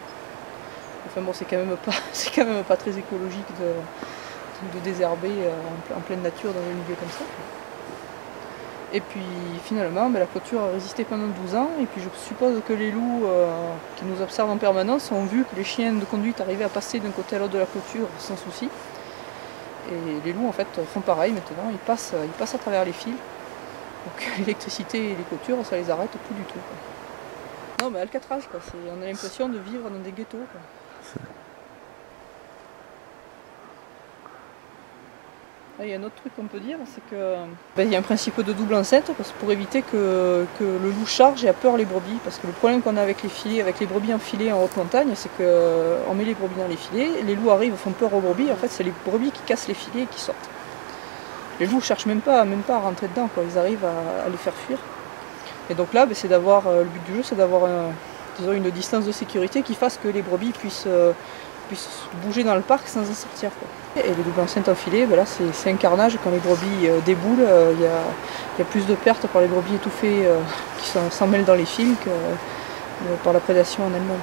Enfin bon, c'est quand même pas très écologique de désherber en pleine nature dans des milieux comme ça. Et puis finalement, la clôture a résisté pendant 12 ans, et puis je suppose que les loups qui nous observent en permanence ont vu que les chiens de conduite arrivaient à passer d'un côté à l'autre de la clôture sans souci. Et les loups en fait font pareil maintenant, ils passent à travers les fils. Donc l'électricité et les clôtures, ça les arrête plus du tout, quoi. Non mais Alcatraz, quoi. On a l'impression de vivre dans des ghettos, quoi. Il y a un autre truc qu'on peut dire, c'est qu'il y a un principe de double enceinte pour éviter que le loup charge et a peur les brebis. Parce que le problème qu'on a avec les filets, avec les brebis en filet en haute montagne, c'est qu'on met les brebis dans les filets, les loups arrivent, font peur aux brebis, en fait c'est les brebis qui cassent les filets et qui sortent. Les loups ne cherchent même pas à rentrer dedans, quoi. Ils arrivent à les faire fuir. Et donc là, c'est d'avoir, le but du jeu, c'est d'avoir une distance de sécurité qui fasse que les brebis puissent bouger dans le parc sans en sortir, quoi. Et les doubles enceintes en filet, là c'est un carnage. Quand les brebis déboulent, il y a plus de pertes par les brebis étouffées qui s'en mêlent dans les fils que par la prédation en elle-même.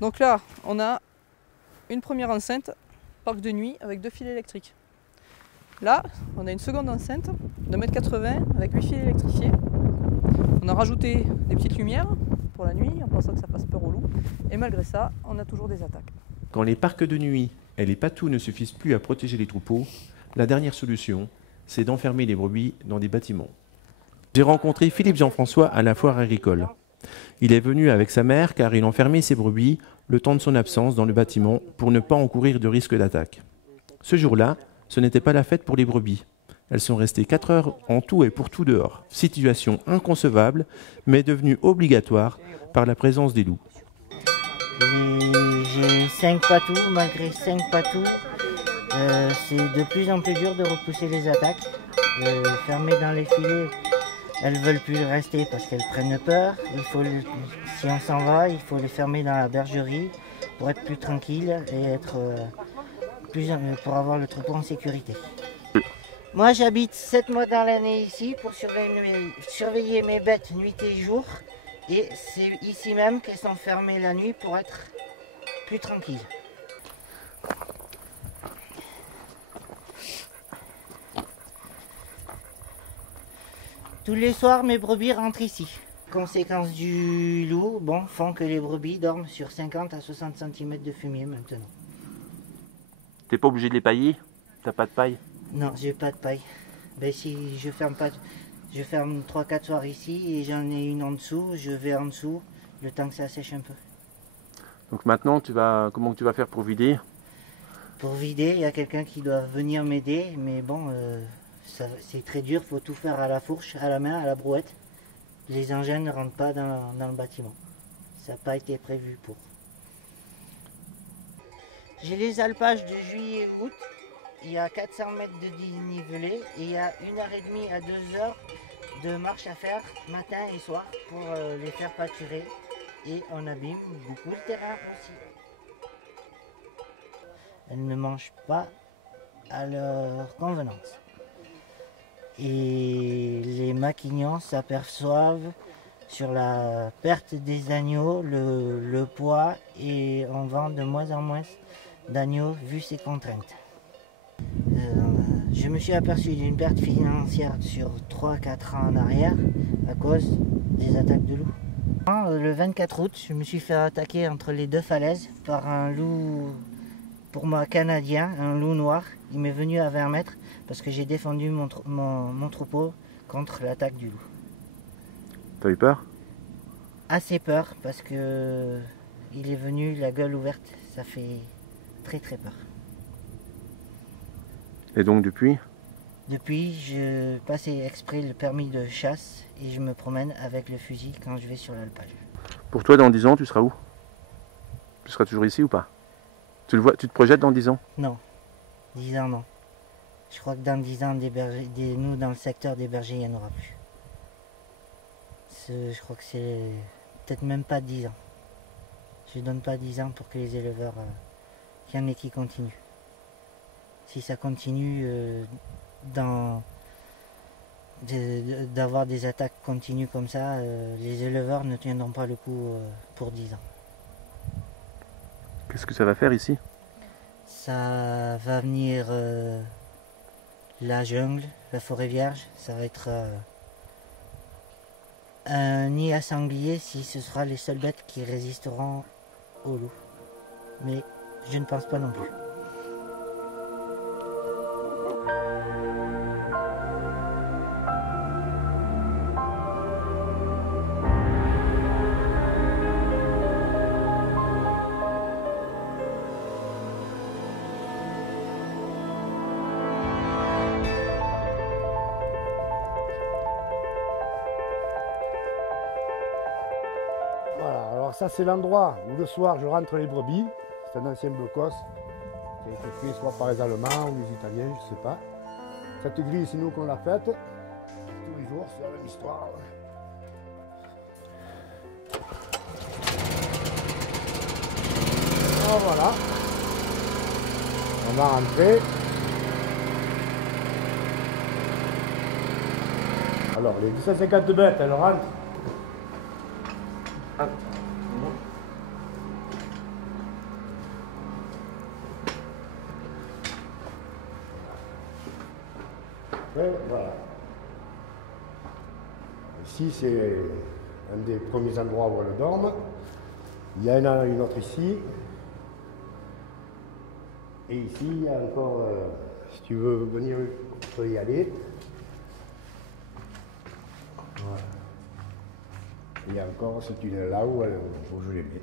Donc là, on a une première enceinte, parc de nuit, avec 2 filets électriques. Là, on a une seconde enceinte de 1,80 m avec 8 filets électrifiés. On a rajouté des petites lumières pour la nuit, en pensant que ça fasse peur aux loups. Et malgré ça, on a toujours des attaques. Quand les parcs de nuit et les patous ne suffisent plus à protéger les troupeaux, la dernière solution, c'est d'enfermer les brebis dans des bâtiments. J'ai rencontré Philippe Jean-François à la foire agricole. Il est venu avec sa mère car il enfermait ses brebis le temps de son absence dans le bâtiment pour ne pas encourir de risque d'attaque. Ce jour-là, ce n'était pas la fête pour les brebis. Elles sont restées 4 heures en tout et pour tout dehors. Situation inconcevable, mais devenue obligatoire par la présence des loups. J'ai 5 patous, malgré 5 patous, c'est de plus en plus dur de repousser les attaques. Fermées dans les filets, elles ne veulent plus rester parce qu'elles prennent peur. Si on s'en va, il faut les fermer dans la bergerie pour être plus tranquille et pour avoir le troupeau en sécurité. Moi j'habite 7 mois dans l'année ici pour surveiller mes bêtes nuit et jour. Et c'est ici même qu'elles sont fermées la nuit pour être plus tranquilles. Tous les soirs, mes brebis rentrent ici. Conséquences du loup, font que les brebis dorment sur 50 à 60 cm de fumier maintenant. T'es pas obligé de les pailler? T'as pas de paille? Non, j'ai pas de paille. Si je ferme pas... Je ferme 3-4 soirs ici et j'en ai une en dessous, je vais en dessous, le temps que ça sèche un peu. Donc maintenant, comment tu vas faire pour vider? Pour vider, il y a quelqu'un qui doit venir m'aider, mais c'est très dur, il faut tout faire à la fourche, à la main, à la brouette. Les engins ne rentrent pas dans le bâtiment. Ça n'a pas été prévu pour. J'ai les alpages de juillet et août. Il y a 400 mètres de dénivelé et il y a 1h30 à 2 heures de marche à faire matin et soir pour les faire pâturer. Et on abîme beaucoup le terrain aussi. Elles ne mangent pas à leur convenance. Et les maquignons s'aperçoivent sur la perte des agneaux, le poids, et on vend de moins en moins d'agneaux vu ces contraintes. Je me suis aperçu d'une perte financière sur 3-4 ans en arrière à cause des attaques de loups. Le 24 août, je me suis fait attaquer entre les 2 falaises par un loup, pour moi canadien, un loup noir. Il m'est venu à 20 mètres parce que j'ai défendu mon troupeau contre l'attaque du loup. T'as eu peur? Assez peur parce que il est venu la gueule ouverte, ça fait très très peur. Et donc depuis? Depuis, je passe exprès le permis de chasse et je me promène avec le fusil quand je vais sur l'alpage. Pour toi, dans 10 ans, tu seras où? Tu seras toujours ici ou pas? Tu te projettes dans 10 ans? Non, 10 ans non. Je crois que dans 10 ans, nous dans le secteur des bergers, il n'y en aura plus. Je crois que c'est peut-être même pas 10 ans. Je ne donne pas 10 ans pour que les éleveurs, qu'il y en ait qui continuent. Si ça continue d'avoir des attaques continues comme ça, les éleveurs ne tiendront pas le coup pour 10 ans. Qu'est-ce que ça va faire ici? Ça va venir la jungle, la forêt vierge, ça va être un nid à sanglier si ce sera les seules bêtes qui résisteront au loup. Mais je ne pense pas non plus. ça c'est l'endroit où le soir je rentre les brebis. C'est un ancien blocos qui a été fait soit par les Allemands ou les Italiens, je ne sais pas. Cette grille c'est nous qu'on l'a faite. Tous les jours, c'est la même histoire. Alors voilà. On va rentrer. Alors les 250 bêtes, elles rentrent. Et voilà. Ici, c'est un des premiers endroits où elles dorment. Il y en a une autre ici. Et ici, il y a encore, si tu veux venir, tu peux y aller. Voilà. Il y a encore ce tunnel-là où je les mets.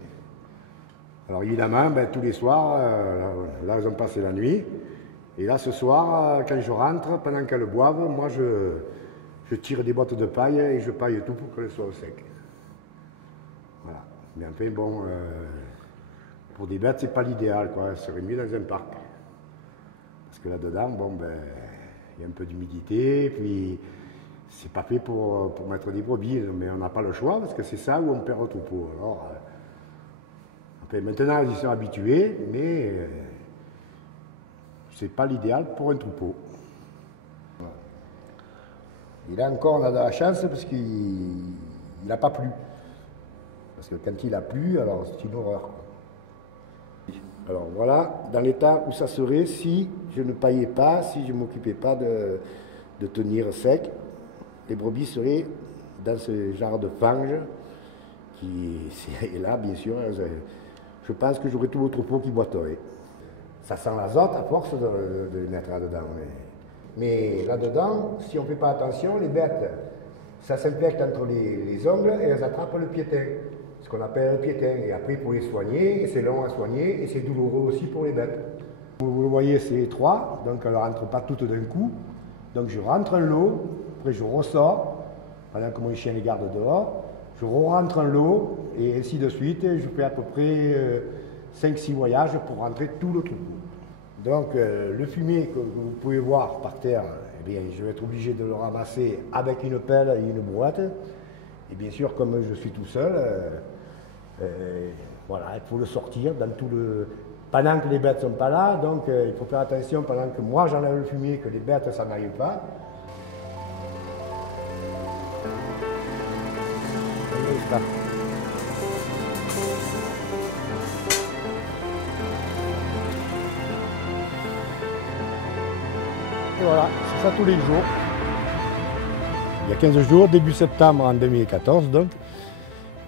Alors évidemment, ben, tous les soirs, là, ils ont passé la nuit. Et là, ce soir, quand je rentre, pendant qu'elles boivent, moi, je tire des bottes de paille et je paille tout pour qu'elles soient au sec. Voilà. Mais enfin, bon, pour des bêtes, c'est pas l'idéal, quoi. Elles seraient mieux dans un parc. Parce que là-dedans, bon, ben, il y a un peu d'humidité, puis c'est pas fait pour mettre des brebis, mais on n'a pas le choix, parce que c'est ça où on perd le troupeau. Alors, enfin, maintenant, ils y sont habitués, mais c'est pas l'idéal pour un troupeau. Et là encore, on a de la chance parce qu'il n'a pas plu. Parce que quand il a plu, alors c'est une horreur, quoi. Alors voilà, dans l'état où ça serait si je ne paillais pas, si je ne m'occupais pas de tenir sec, les brebis seraient dans ce genre de fange et là, bien sûr, je pense que j'aurais tout le troupeau qui boiterait. Ça sent l'azote à force de les mettre là-dedans. Mais là-dedans, si on ne fait pas attention, les bêtes, ça s'infecte entre les ongles et elles attrapent le piétin, ce qu'on appelle le piétin. Et après, pour les soigner, c'est long à soigner et c'est douloureux aussi pour les bêtes. Vous le voyez, c'est étroit, donc elles ne rentrent pas toutes d'un coup. Donc je rentre un lot, après je ressors, pendant que mon chien les garde dehors, je rentre un lot et ainsi de suite. Je fais à peu près 5-6 voyages pour rentrer tout le troupeau. Donc le fumier que vous pouvez voir par terre, eh bien, je vais être obligé de le ramasser avec une pelle et une brouette. Et bien sûr, comme je suis tout seul, voilà, il faut le sortir dans tout le... pendant que les bêtes ne sont pas là. Donc il faut faire attention pendant que moi j'enlève le fumier, que les bêtes ça n'arrive pas. Et voilà, c'est ça tous les jours. Il y a 15 jours, début septembre en 2014, donc,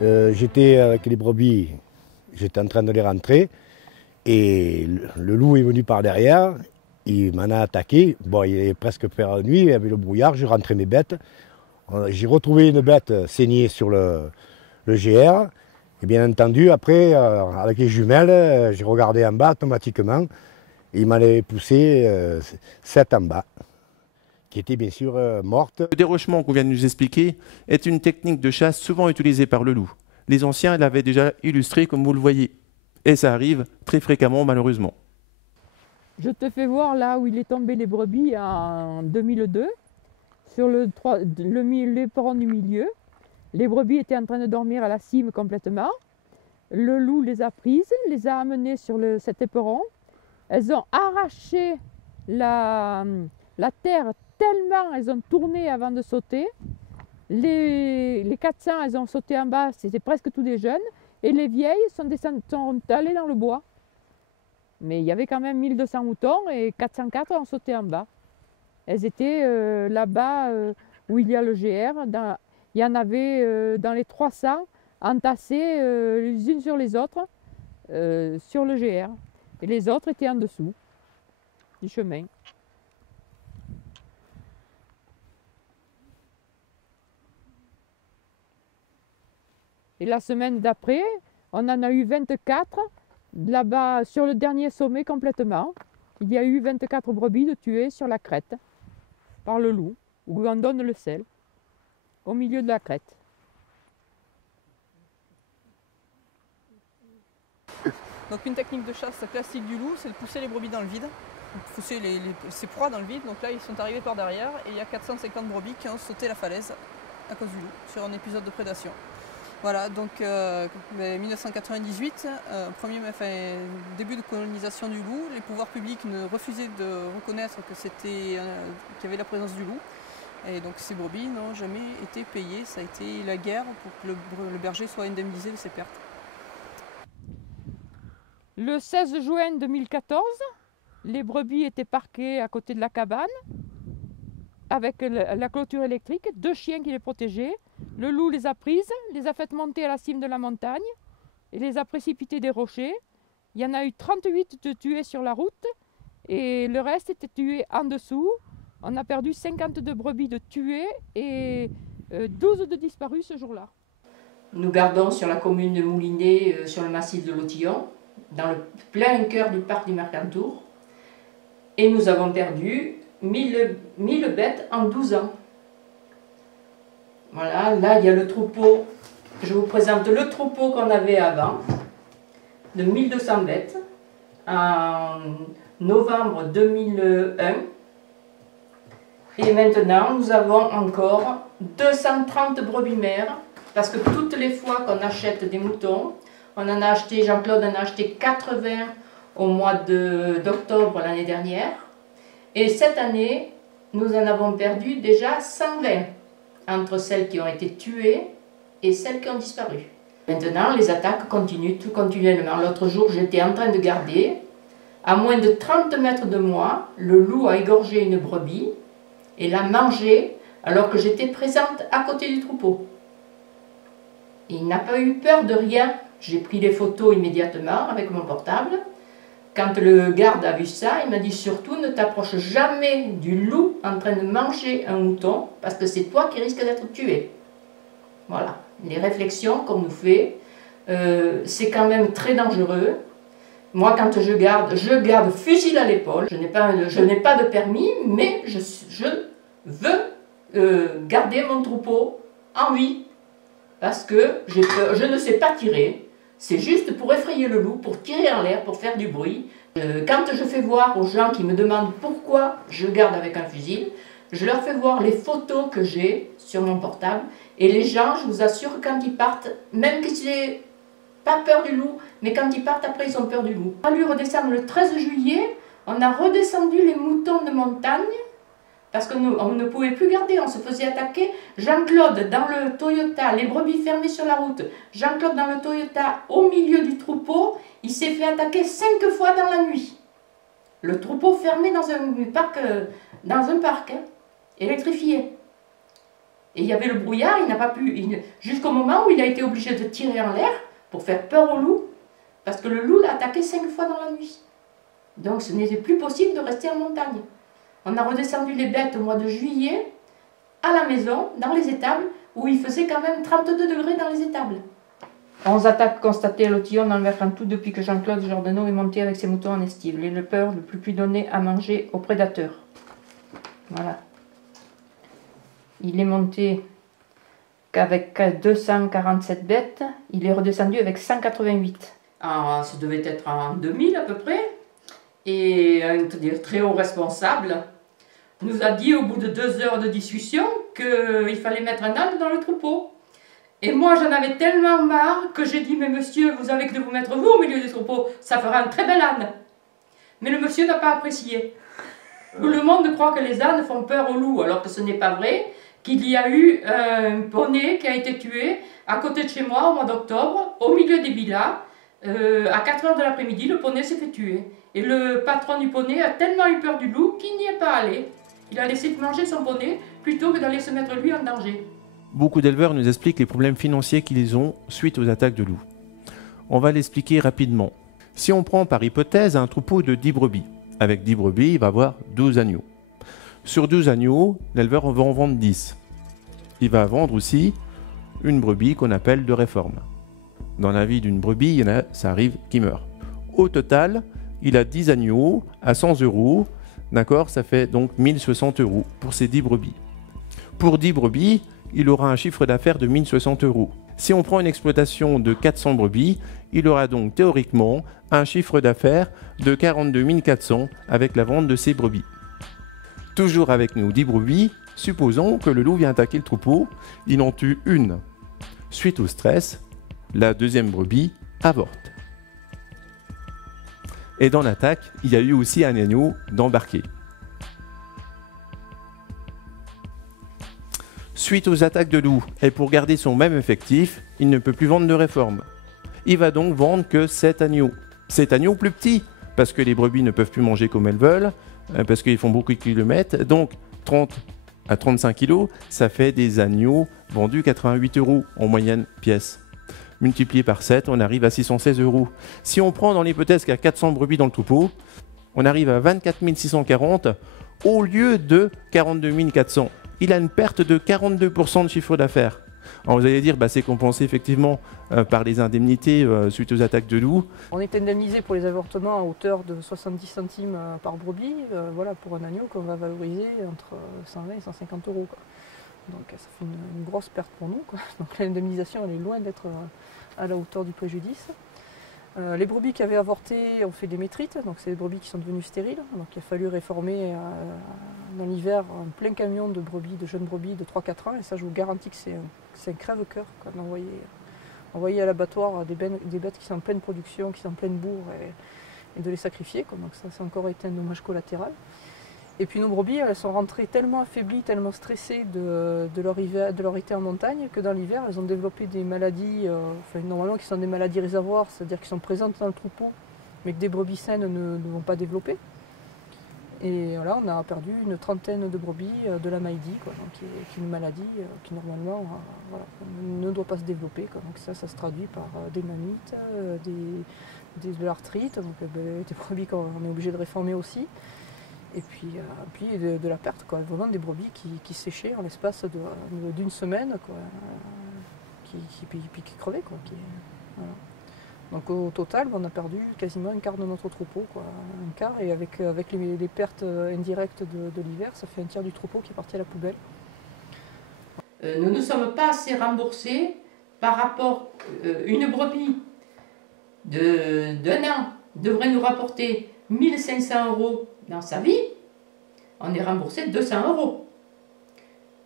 j'étais avec les brebis, j'étais en train de les rentrer, et le loup est venu par derrière, il m'en a attaqué. Bon, il est presque fait la nuit, avec le brouillard, j'ai rentré mes bêtes. J'ai retrouvé une bête saignée sur le GR, et bien entendu, après, avec les jumelles, j'ai regardé en bas automatiquement. Il m'en avait poussé 7 en bas, qui étaient bien sûr mortes. Le dérochement qu'on vient de nous expliquer est une technique de chasse souvent utilisée par le loup. Les anciens l'avaient déjà illustré comme vous le voyez. Et ça arrive très fréquemment malheureusement. Je te fais voir là où il est tombé les brebis en 2002, sur l'éperon du milieu. Les brebis étaient en train de dormir à la cime complètement. Le loup les a prises, les a amenées sur cet éperon. Elles ont arraché la terre tellement elles ont tourné avant de sauter. Les 400, elles ont sauté en bas, c'était presque tous des jeunes. Et les vieilles sont allées dans le bois. Mais il y avait quand même 1200 moutons et 404 ont sauté en bas. Elles étaient là-bas où il y a le GR. Il y en avait dans les 300 entassées les unes sur les autres sur le GR. Et les autres étaient en dessous du chemin. Et la semaine d'après, on en a eu 24 là-bas sur le dernier sommet complètement. Il y a eu 24 brebis de tuées sur la crête par le loup, où on donne le sel, au milieu de la crête. Donc une technique de chasse classique du loup, c'est de pousser les brebis dans le vide, pousser ses proies dans le vide. Donc là, ils sont arrivés par derrière et il y a 450 brebis qui ont sauté la falaise à cause du loup sur un épisode de prédation. Voilà, donc 1998, début de colonisation du loup, les pouvoirs publics ne refusaient de reconnaître qu'il y avait la présence du loup. Et donc ces brebis n'ont jamais été payées, ça a été la guerre pour que le berger soit indemnisé de ses pertes. Le 16 juin 2014, les brebis étaient parquées à côté de la cabane avec la clôture électrique, 2 chiens qui les protégeaient. Le loup les a prises, les a faites monter à la cime de la montagne et les a précipitées des rochers. Il y en a eu 38 de tués sur la route et le reste était tué en dessous. On a perdu 52 brebis de tués et 12 de disparus ce jour-là. Nous gardons sur la commune de Moulinet, sur le massif de l'Autillon, dans le plein cœur du parc du Mercantour. Et nous avons perdu 1000 bêtes en 12 ans. Voilà, là il y a le troupeau. Je vous présente le troupeau qu'on avait avant, de 1200 bêtes, en novembre 2001. Et maintenant, nous avons encore 230 brebis mères, parce que toutes les fois qu'on achète des moutons, on en a acheté, Jean-Claude en a acheté 80 au mois d'octobre l'année dernière. Et cette année, nous en avons perdu déjà 120, entre celles qui ont été tuées et celles qui ont disparu. Maintenant, les attaques continuent tout continuellement. L'autre jour, j'étais en train de garder. À moins de 30 mètres de moi, le loup a égorgé une brebis et l'a mangée alors que j'étais présente à côté du troupeau. Et il n'a pas eu peur de rien. J'ai pris les photos immédiatement avec mon portable. Quand le garde a vu ça, il m'a dit surtout ne t'approche jamais du loup en train de manger un mouton parce que c'est toi qui risques d'être tué. Voilà, les réflexions qu'on nous fait, c'est quand même très dangereux. Moi, quand je garde fusil à l'épaule. Je n'ai pas de permis, mais je veux garder mon troupeau en vie parce que je ne sais pas tirer. C'est juste pour effrayer le loup, pour tirer en l'air, pour faire du bruit. Quand je fais voir aux gens qui me demandent pourquoi je garde avec un fusil, je leur fais voir les photos que j'ai sur mon portable. Et les gens, je vous assure, quand ils partent, même qu'ils n'aient pas peur du loup, mais quand ils partent après, ils ont peur du loup. On a dû redescendre le 13 juillet, on a redescendu les moutons de montagne, parce qu'on ne pouvait plus garder, on se faisait attaquer. Jean-Claude dans le Toyota, les brebis fermées sur la route. Jean-Claude dans le Toyota, au milieu du troupeau, il s'est fait attaquer 5 fois dans la nuit. Le troupeau fermé dans un parc électrifié. Et il y avait le brouillard, il n'a pas pu, jusqu'au moment où il a été obligé de tirer en l'air pour faire peur au loup, parce que le loup l'a attaqué 5 fois dans la nuit. Donc ce n'était plus possible de rester en montagne. On a redescendu les bêtes au mois de juillet, à la maison, dans les étables, où il faisait quand même 32 degrés dans les étables. 11 attaques constatées à l'Autillon dans le Mercantour depuis que Jean-Claude Jordanot est monté avec ses moutons en estive. L'éleveur le plus donné à manger aux prédateurs. Voilà. Il est monté qu'avec 247 bêtes, il est redescendu avec 188. Ça devait être en 2000 à peu près. Et un très haut responsable nous a dit au bout de 2 heures de discussion qu'il fallait mettre un âne dans le troupeau. Et moi j'en avais tellement marre que j'ai dit mais monsieur, vous avez que de vous mettre vous au milieu du troupeau, ça fera un très bel âne. Mais le monsieur n'a pas apprécié. Tout le monde croit que les ânes font peur aux loups, alors que ce n'est pas vrai, qu'il y a eu un poney qui a été tué à côté de chez moi au mois d'octobre, au milieu des villas. À 4 heures de l'après-midi, le poney s'est fait tuer. Et le patron du poney a tellement eu peur du loup qu'il n'y est pas allé. Il a laissé manger son poney plutôt que d'aller se mettre lui en danger. Beaucoup d'éleveurs nous expliquent les problèmes financiers qu'ils ont suite aux attaques de loups. On va l'expliquer rapidement. Si on prend par hypothèse un troupeau de 10 brebis, avec 10 brebis, il va avoir 12 agneaux. Sur 12 agneaux, l'éleveur va en vendre 10. Il va vendre aussi une brebis qu'on appelle de réforme. Dans la vie d'une brebis, ça arrive qui meurt. Au total, il a 10 agneaux à 100 €, d'accord, ça fait donc 1060 € pour ces 10 brebis. Pour 10 brebis, il aura un chiffre d'affaires de 1060 €. Si on prend une exploitation de 400 brebis, il aura donc théoriquement un chiffre d'affaires de 42 400 avec la vente de ces brebis. Toujours avec nos 10 brebis, supposons que le loup vient attaquer le troupeau, il en tue une. Suite au stress, la deuxième brebis avorte. Et dans l'attaque, il y a eu aussi un agneau d'embarqué. Suite aux attaques de loup, et pour garder son même effectif, il ne peut plus vendre de réforme. Il va donc vendre que 7 agneaux. 7 agneaux plus petits, parce que les brebis ne peuvent plus manger comme elles veulent, parce qu'ils font beaucoup de kilomètres. Donc 30 à 35 kilos, ça fait des agneaux vendus 88 € en moyenne pièce. Multiplié par 7, on arrive à 616 €. Si on prend dans l'hypothèse qu'il y a 400 brebis dans le troupeau, on arrive à 24 640 au lieu de 42 400. Il a une perte de 42% de chiffre d'affaires. Alors vous allez dire, c'est compensé effectivement par les indemnités suite aux attaques de loups. On est indemnisé pour les avortements à hauteur de 70 centimes par brebis, voilà, pour un agneau qu'on va valoriser entre 120 et 150 €. Quoi. Donc ça fait une grosse perte pour nous. Quoi. Donc l'indemnisation elle est loin d'être à la hauteur du préjudice. Les brebis qui avaient avorté ont fait des métrites, donc c'est des brebis qui sont devenues stériles. Donc il a fallu réformer dans l'hiver un plein camion de brebis, de jeunes brebis de 3-4 ans. Et ça, je vous garantis que c'est un crève-cœur d'envoyer à l'abattoir des bêtes qui sont en pleine production, qui sont en pleine bourre, et de les sacrifier. Quoi. Donc ça, c'est encore été un dommage collatéral. Et puis nos brebis, elles sont rentrées tellement affaiblies, tellement stressées de leur été en montagne, que dans l'hiver, elles ont développé des maladies, normalement qui sont des maladies réservoirs, c'est-à-dire qui sont présentes dans le troupeau, mais que des brebis saines ne vont pas développer. Et là, on a perdu une trentaine de brebis de la maïdie, qui est une maladie qui normalement ne doit pas se développer. Quoi. Donc ça se traduit par des mammites, de l'arthrite, des brebis qu'on est obligé de réformer aussi. Et puis de la perte, quoi. Vraiment des brebis qui séchaient en l'espace d'une semaine, quoi, qui crevaient. Quoi, voilà. Donc au total, on a perdu quasiment un quart de notre troupeau, quoi. Un quart, et avec les pertes indirectes de l'hiver, ça fait un tiers du troupeau qui est parti à la poubelle. Nous ne sommes pas assez remboursés par rapport une brebis d'un an devrait nous rapporter 1 500 € dans sa vie, on est remboursé 200 €.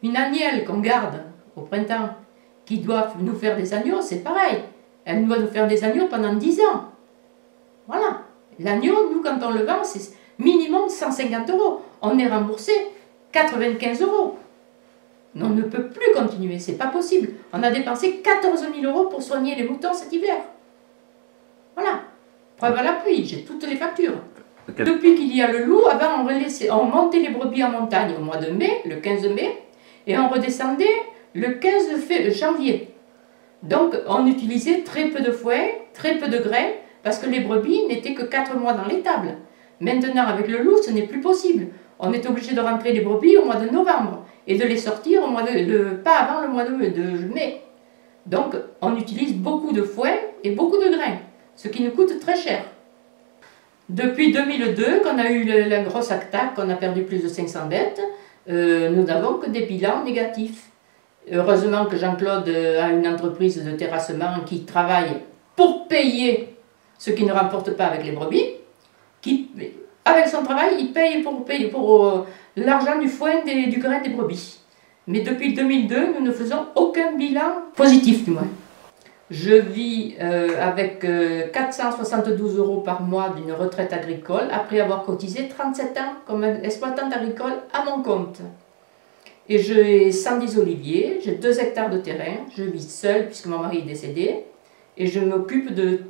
Une agnelle qu'on garde au printemps, qui doit nous faire des agneaux, c'est pareil. Elle doit nous faire des agneaux pendant 10 ans. Voilà. L'agneau, nous, quand on le vend, c'est minimum 150 €. On est remboursé 95 €. On ne peut plus continuer, c'est pas possible. On a dépensé 14 000 € pour soigner les moutons cet hiver. Voilà. Preuve à l'appui, j'ai toutes les factures. Depuis qu'il y a le loup, avant on montait les brebis en montagne au mois de mai, le 15 mai, et on redescendait le 15 janvier. Donc on utilisait très peu de fouet, très peu de grains, parce que les brebis n'étaient que 4 mois dans l'étable. Maintenant avec le loup, ce n'est plus possible. On est obligé de rentrer les brebis au mois de novembre, et de les sortir pas avant le mois de mai. Donc on utilise beaucoup de fouet et beaucoup de grains, ce qui nous coûte très cher. Depuis 2002, qu'on a eu la grosse attaque, qu'on a perdu plus de 500 bêtes, nous n'avons que des bilans négatifs. Heureusement que Jean-Claude a une entreprise de terrassement qui travaille pour payer ce qu'il ne remporte pas avec les brebis. Avec son travail, il paye pour l'argent du foin, du grain des brebis. Mais depuis 2002, nous ne faisons aucun bilan positif du moins. Je vis avec 472 € par mois d'une retraite agricole après avoir cotisé 37 ans comme exploitante agricole à mon compte. Et j'ai 110 oliviers, j'ai 2 hectares de terrain, je vis seule puisque mon mari est décédé et je m'occupe de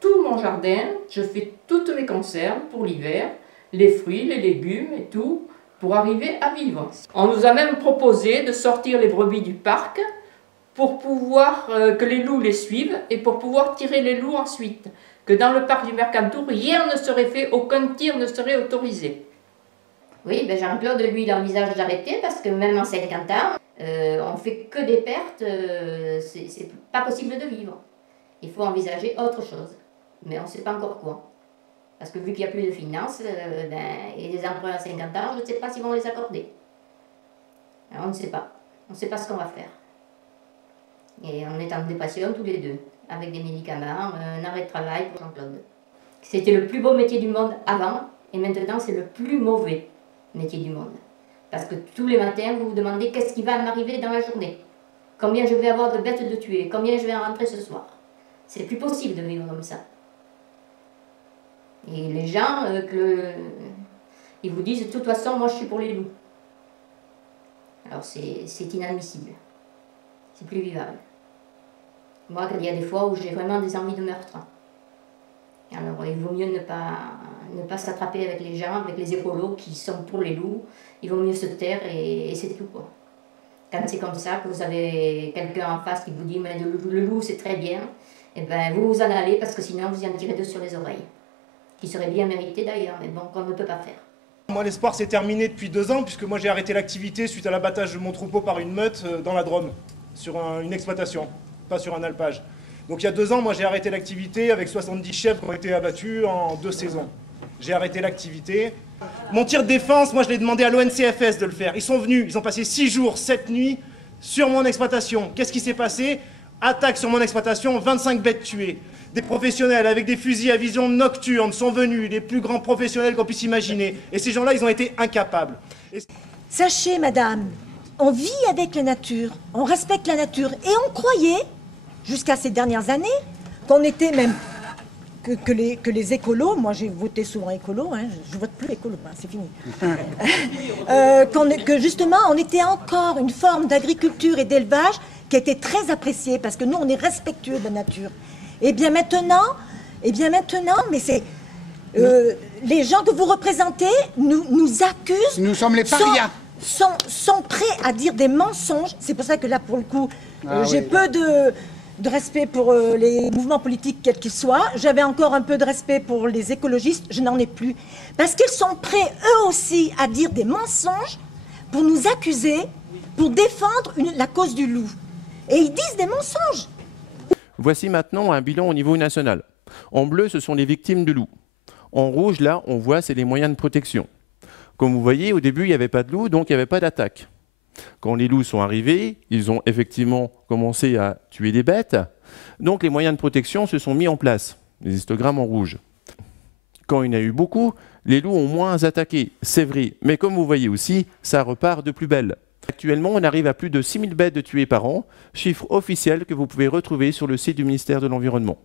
tout mon jardin, je fais toutes mes conserves pour l'hiver, les fruits, les légumes et tout, pour arriver à vivre. On nous a même proposé de sortir les brebis du parc pour pouvoir que les loups les suivent et pour pouvoir tirer les loups ensuite. Que dans le parc du Mercantour, rien ne serait fait, aucun tir ne serait autorisé. Oui, Jean-Claude, lui, il envisage d'arrêter parce que même en 50 ans, on fait que des pertes, c'est pas possible de vivre. Il faut envisager autre chose, mais on ne sait pas encore quoi. Parce que vu qu'il n'y a plus de finances, et des emprunts à 50 ans, je ne sais pas s'ils vont les accorder. Alors, on ne sait pas. On ne sait pas ce qu'on va faire. Et on est en dépression tous les deux, avec des médicaments, un arrêt de travail pour Jean-Claude. C'était le plus beau métier du monde avant, et maintenant c'est le plus mauvais métier du monde. Parce que tous les matins, vous vous demandez qu'est-ce qui va m'arriver dans la journée. Combien je vais avoir de bêtes de tuer, combien je vais en rentrer ce soir. C'est plus possible de vivre comme ça. Et les gens, ils vous disent, de toute façon, moi je suis pour les loups. Alors c'est inadmissible. C'est plus vivable. Moi, il y a des fois où j'ai vraiment des envies de meurtre. Alors il vaut mieux ne pas s'attraper avec les gens, avec les écolos qui sont pour les loups. Il vaut mieux se taire et c'est tout, quoi. Quand c'est comme ça, que vous avez quelqu'un en face qui vous dit mais le loup c'est très bien, et ben vous en allez parce que sinon vous y en tirez deux sur les oreilles. Qui serait bien mérité d'ailleurs, mais bon, qu'on ne peut pas faire. Moi l'espoir s'est terminé depuis 2 ans puisque moi j'ai arrêté l'activité suite à l'abattage de mon troupeau par une meute dans la Drôme, sur une exploitation, pas sur un alpage. Donc il y a 2 ans, moi j'ai arrêté l'activité avec 70 chèvres qui ont été abattus en 2 saisons. J'ai arrêté l'activité. Mon tir de défense, moi je l'ai demandé à l'ONCFS de le faire. Ils sont venus, ils ont passé 6 jours, 7 nuits sur mon exploitation. Qu'est-ce qui s'est passé? Attaque sur mon exploitation, 25 bêtes tuées. Des professionnels avec des fusils à vision nocturne sont venus, les plus grands professionnels qu'on puisse imaginer. Et ces gens-là, ils ont été incapables. Sachez, madame, on vit avec la nature, on respecte la nature. Et on croyait, jusqu'à ces dernières années, qu'on était même... Que les écolos, moi j'ai voté souvent écolo, hein, je vote plus écolo, hein, c'est fini. Que justement on était encore une forme d'agriculture et d'élevage qui était très appréciée parce que nous on est respectueux de la nature. Et bien maintenant, mais c'est les gens que vous représentez nous accusent. Nous sommes les parias. Sont prêts à dire des mensonges. C'est pour ça que là pour le coup, j'ai peu de respect pour les mouvements politiques, quels qu'ils soient. J'avais encore un peu de respect pour les écologistes, je n'en ai plus. Parce qu'ils sont prêts, eux aussi, à dire des mensonges pour nous accuser, pour défendre la cause du loup. Et ils disent des mensonges. Voici maintenant un bilan au niveau national. En bleu, ce sont les victimes de loups. En rouge, là, on voit, c'est les moyens de protection. Comme vous voyez, au début, il n'y avait pas de loups, donc il n'y avait pas d'attaque. Quand les loups sont arrivés, ils ont effectivement commencé à tuer des bêtes. Donc les moyens de protection se sont mis en place, les histogrammes en rouge. Quand il y en a eu beaucoup, les loups ont moins attaqué, c'est vrai. Mais comme vous voyez aussi, ça repart de plus belle. Actuellement, on arrive à plus de 6000 bêtes de tuées par an, chiffre officiel que vous pouvez retrouver sur le site du ministère de l'Environnement.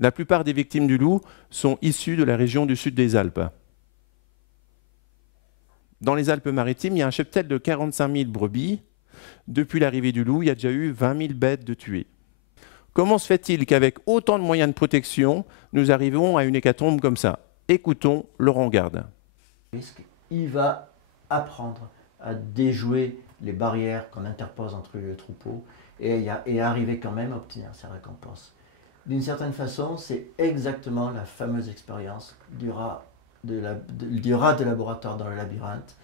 La plupart des victimes du loup sont issues de la région du sud des Alpes. Dans les Alpes-Maritimes, il y a un cheptel de 45 000 brebis. Depuis l'arrivée du loup, il y a déjà eu 20 000 bêtes de tuées. Comment se fait-il qu'avec autant de moyens de protection, nous arrivons à une hécatombe comme ça? Écoutons Laurent Garde. Il va apprendre à déjouer les barrières qu'on interpose entre le troupeau et arriver quand même à obtenir sa récompense. D'une certaine façon, c'est exactement la fameuse expérience du rat de laboratoire dans le labyrinthe.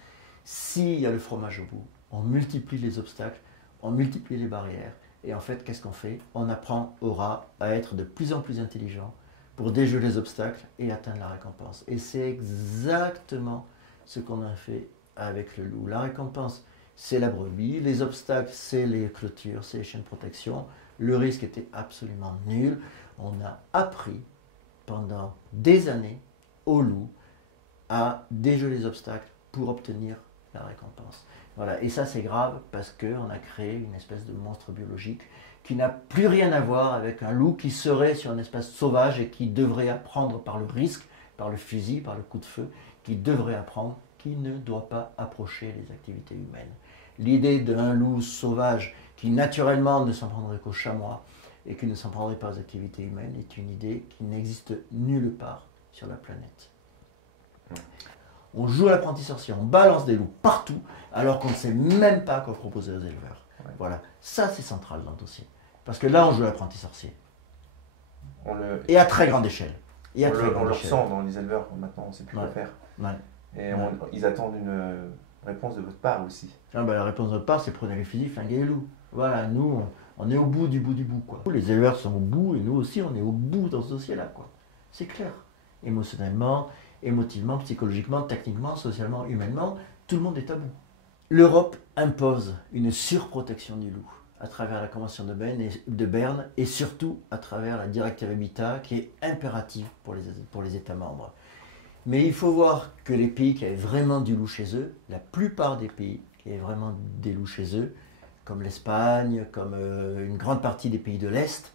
S'il y a le fromage au bout, on multiplie les obstacles, on multiplie les barrières, et en fait, qu'est-ce qu'on fait? On apprend au rat à être de plus en plus intelligent pour déjouer les obstacles et atteindre la récompense. Et c'est exactement ce qu'on a fait avec le loup. La récompense, c'est la brebis, les obstacles, c'est les clôtures, c'est les chaînes de protection. Le risque était absolument nul. On a appris pendant des années au loup à déjouer les obstacles pour obtenir la récompense. Voilà. Et ça c'est grave parce qu'on a créé une espèce de monstre biologique qui n'a plus rien à voir avec un loup qui serait sur une espèce sauvage et qui devrait apprendre par le risque, par le fusil, par le coup de feu, qui devrait apprendre qu'il ne doit pas approcher les activités humaines. L'idée d'un loup sauvage qui naturellement ne s'en prendrait qu'au chamois et qui ne s'en prendrait pas aux activités humaines est une idée qui n'existe nulle part sur la planète. On joue à l'apprenti sorcier, on balance des loups partout, alors qu'on ne sait même pas quoi proposer aux éleveurs. Ouais. Voilà, ça c'est central dans le dossier. Parce que là, on joue à l'apprenti sorcier. Et à très grande échelle. On le ressent dans les éleveurs, maintenant on ne sait plus quoi faire. Ouais. Et ils attendent une réponse de votre part aussi. Ah bah, la réponse de notre part, c'est prenez les fusils, flinguez les loups. Voilà, nous, on est au bout du bout du bout, quoi. Les éleveurs sont au bout, et nous aussi, on est au bout dans ce dossier-là, quoi. C'est clair. Émotionnellement, émotivement, psychologiquement, techniquement, socialement, humainement, tout le monde est à bout. L'Europe impose une surprotection du loup. à travers la Convention de Berne et surtout à travers la directive Habitat qui est impérative pour les États membres. Mais il faut voir que les pays qui avaient vraiment du loup chez eux, la plupart des pays qui avaient vraiment des loups chez eux, comme l'Espagne, comme une grande partie des pays de l'Est,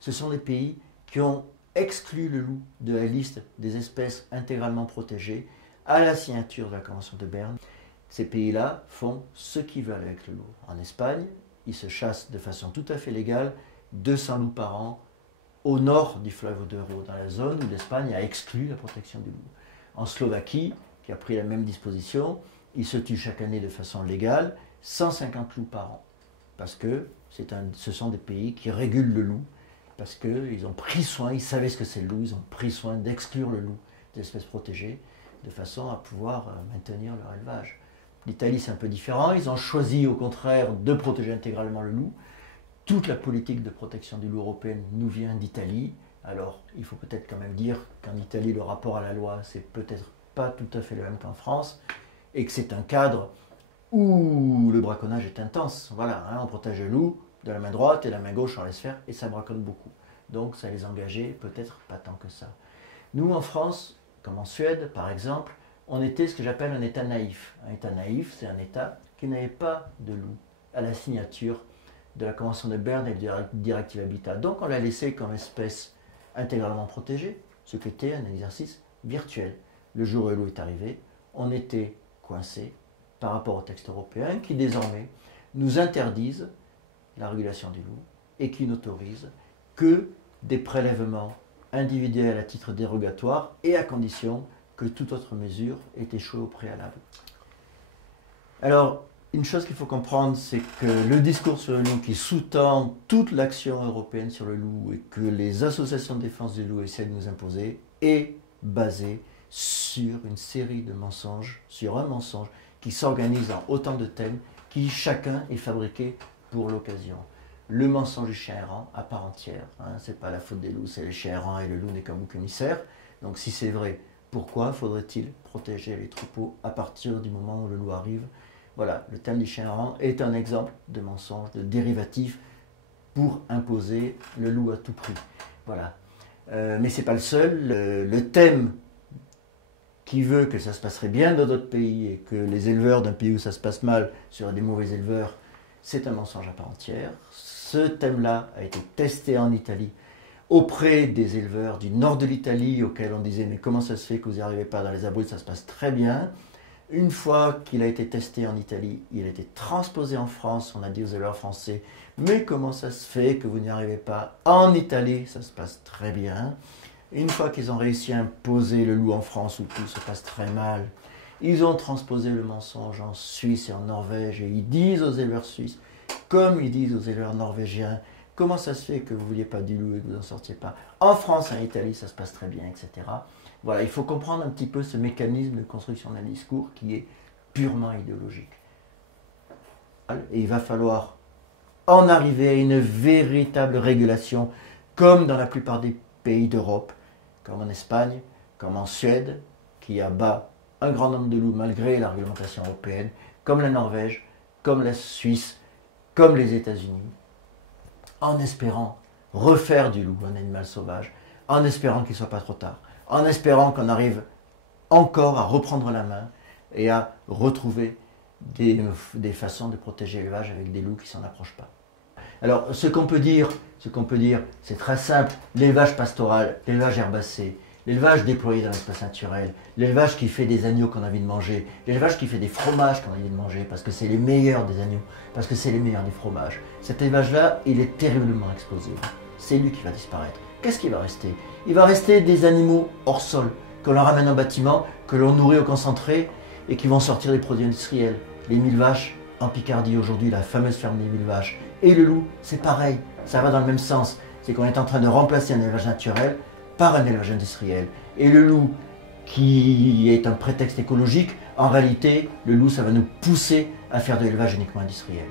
ce sont des pays qui ont exclu le loup de la liste des espèces intégralement protégées à la signature de la Convention de Berne. Ces pays-là font ce qu'ils veulent avec le loup. En Espagne, ils se chassent de façon tout à fait légale 200 loups par an au nord du fleuve Douro, dans la zone où l'Espagne a exclu la protection du loup. En Slovaquie, qui a pris la même disposition, ils se tuent chaque année de façon légale 150 loups par an. Parce que ce sont des pays qui régulent le loup, parce qu'ils ont pris soin, ils savaient ce que c'est le loup, ils ont pris soin d'exclure le loup des espèces protégées, de façon à pouvoir maintenir leur élevage. L'Italie, c'est un peu différent, ils ont choisi au contraire de protéger intégralement le loup. Toute la politique de protection du loup européenne nous vient d'Italie. Alors, il faut peut-être quand même dire qu'en Italie, le rapport à la loi, c'est peut-être pas tout à fait le même qu'en France, et que c'est un cadre où le braconnage est intense. Voilà, on protège le loup de la main droite et de la main gauche, on laisse faire, et ça braconne beaucoup. Donc, ça les engageait peut-être pas tant que ça. Nous, en France, comme en Suède, par exemple, on était ce que j'appelle un État naïf. Un État naïf, c'est un État qui n'avait pas de loup à la signature de la Convention de Berne et de la directive Habitat. Donc, on l'a laissé comme espèce intégralement protégée, ce qui était un exercice virtuel. Le jour où le loup est arrivé, on était coincé par rapport au texte européen qui désormais nous interdisent la régulation du loup et qui n'autorise que des prélèvements individuels à titre dérogatoire et à condition que toute autre mesure ait échoué au préalable. Alors, une chose qu'il faut comprendre, c'est que le discours sur le loup qui sous-tend toute l'action européenne sur le loup et que les associations de défense du loup essaient de nous imposer est basé sur une série de mensonges, sur un mensonge qui s'organise en autant de thèmes qui chacun est fabriqué pour l'occasion. Le mensonge du chien errant à part entière, c'est pas la faute des loups, c'est les chiens errants et le loup n'est qu'un bouc émissaire. Donc si c'est vrai, pourquoi faudrait-il protéger les troupeaux à partir du moment où le loup arrive? Voilà, le thème du chien errant est un exemple de mensonge, de dérivatif pour imposer le loup à tout prix. Voilà. Mais ce n'est pas le seul. Le thème qui veut que ça se passerait bien dans d'autres pays et que les éleveurs d'un pays où ça se passe mal seraient des mauvais éleveurs, c'est un mensonge à part entière. Ce thème-là a été testé en Italie auprès des éleveurs du nord de l'Italie auxquels on disait « mais comment ça se fait que vous n'y arrivez pas dans les abris, ça se passe très bien ». Une fois qu'il a été testé en Italie, il a été transposé en France, on a dit aux éleveurs français « mais comment ça se fait que vous n'y arrivez pas en Italie, ça se passe très bien ». Une fois qu'ils ont réussi à imposer le loup en France où tout se passe très mal, ils ont transposé le mensonge en Suisse et en Norvège et ils disent aux éleveurs suisses, comme ils disent aux éleveurs norvégiens, comment ça se fait que vous ne vouliez pas du loup et que vous n'en sortiez pas. En France et en Italie, ça se passe très bien, etc. Voilà, il faut comprendre un petit peu ce mécanisme de construction d'un discours qui est purement idéologique. Et il va falloir en arriver à une véritable régulation, comme dans la plupart des pays d'Europe, comme en Espagne, comme en Suède, qui abat un grand nombre de loups malgré la réglementation européenne, comme la Norvège, comme la Suisse, comme les États-Unis, en espérant refaire du loup un animal sauvage, en espérant qu'il ne soit pas trop tard, en espérant qu'on arrive encore à reprendre la main et à retrouver des façons de protéger l'élevage avec des loups qui ne s'en approchent pas. Alors, ce qu'on peut dire, c'est très simple. L'élevage pastoral, l'élevage herbacé, l'élevage déployé dans l'espace naturel, l'élevage qui fait des agneaux qu'on a envie de manger, l'élevage qui fait des fromages qu'on a envie de manger, parce que c'est les meilleurs des agneaux, parce que c'est les meilleurs des fromages. Cet élevage-là, il est terriblement explosé. C'est lui qui va disparaître. Qu'est-ce qui va rester? Il va rester des animaux hors sol, que l'on ramène en bâtiment, que l'on nourrit au concentré, et qui vont sortir des produits industriels. Les 1000 vaches en Picardie aujourd'hui, la fameuse ferme des 1000 vaches. Et le loup, c'est pareil, ça va dans le même sens. C'est qu'on est en train de remplacer un élevage naturel par un élevage industriel. Et le loup, qui est un prétexte écologique, en réalité, le loup, ça va nous pousser à faire de l'élevage uniquement industriel.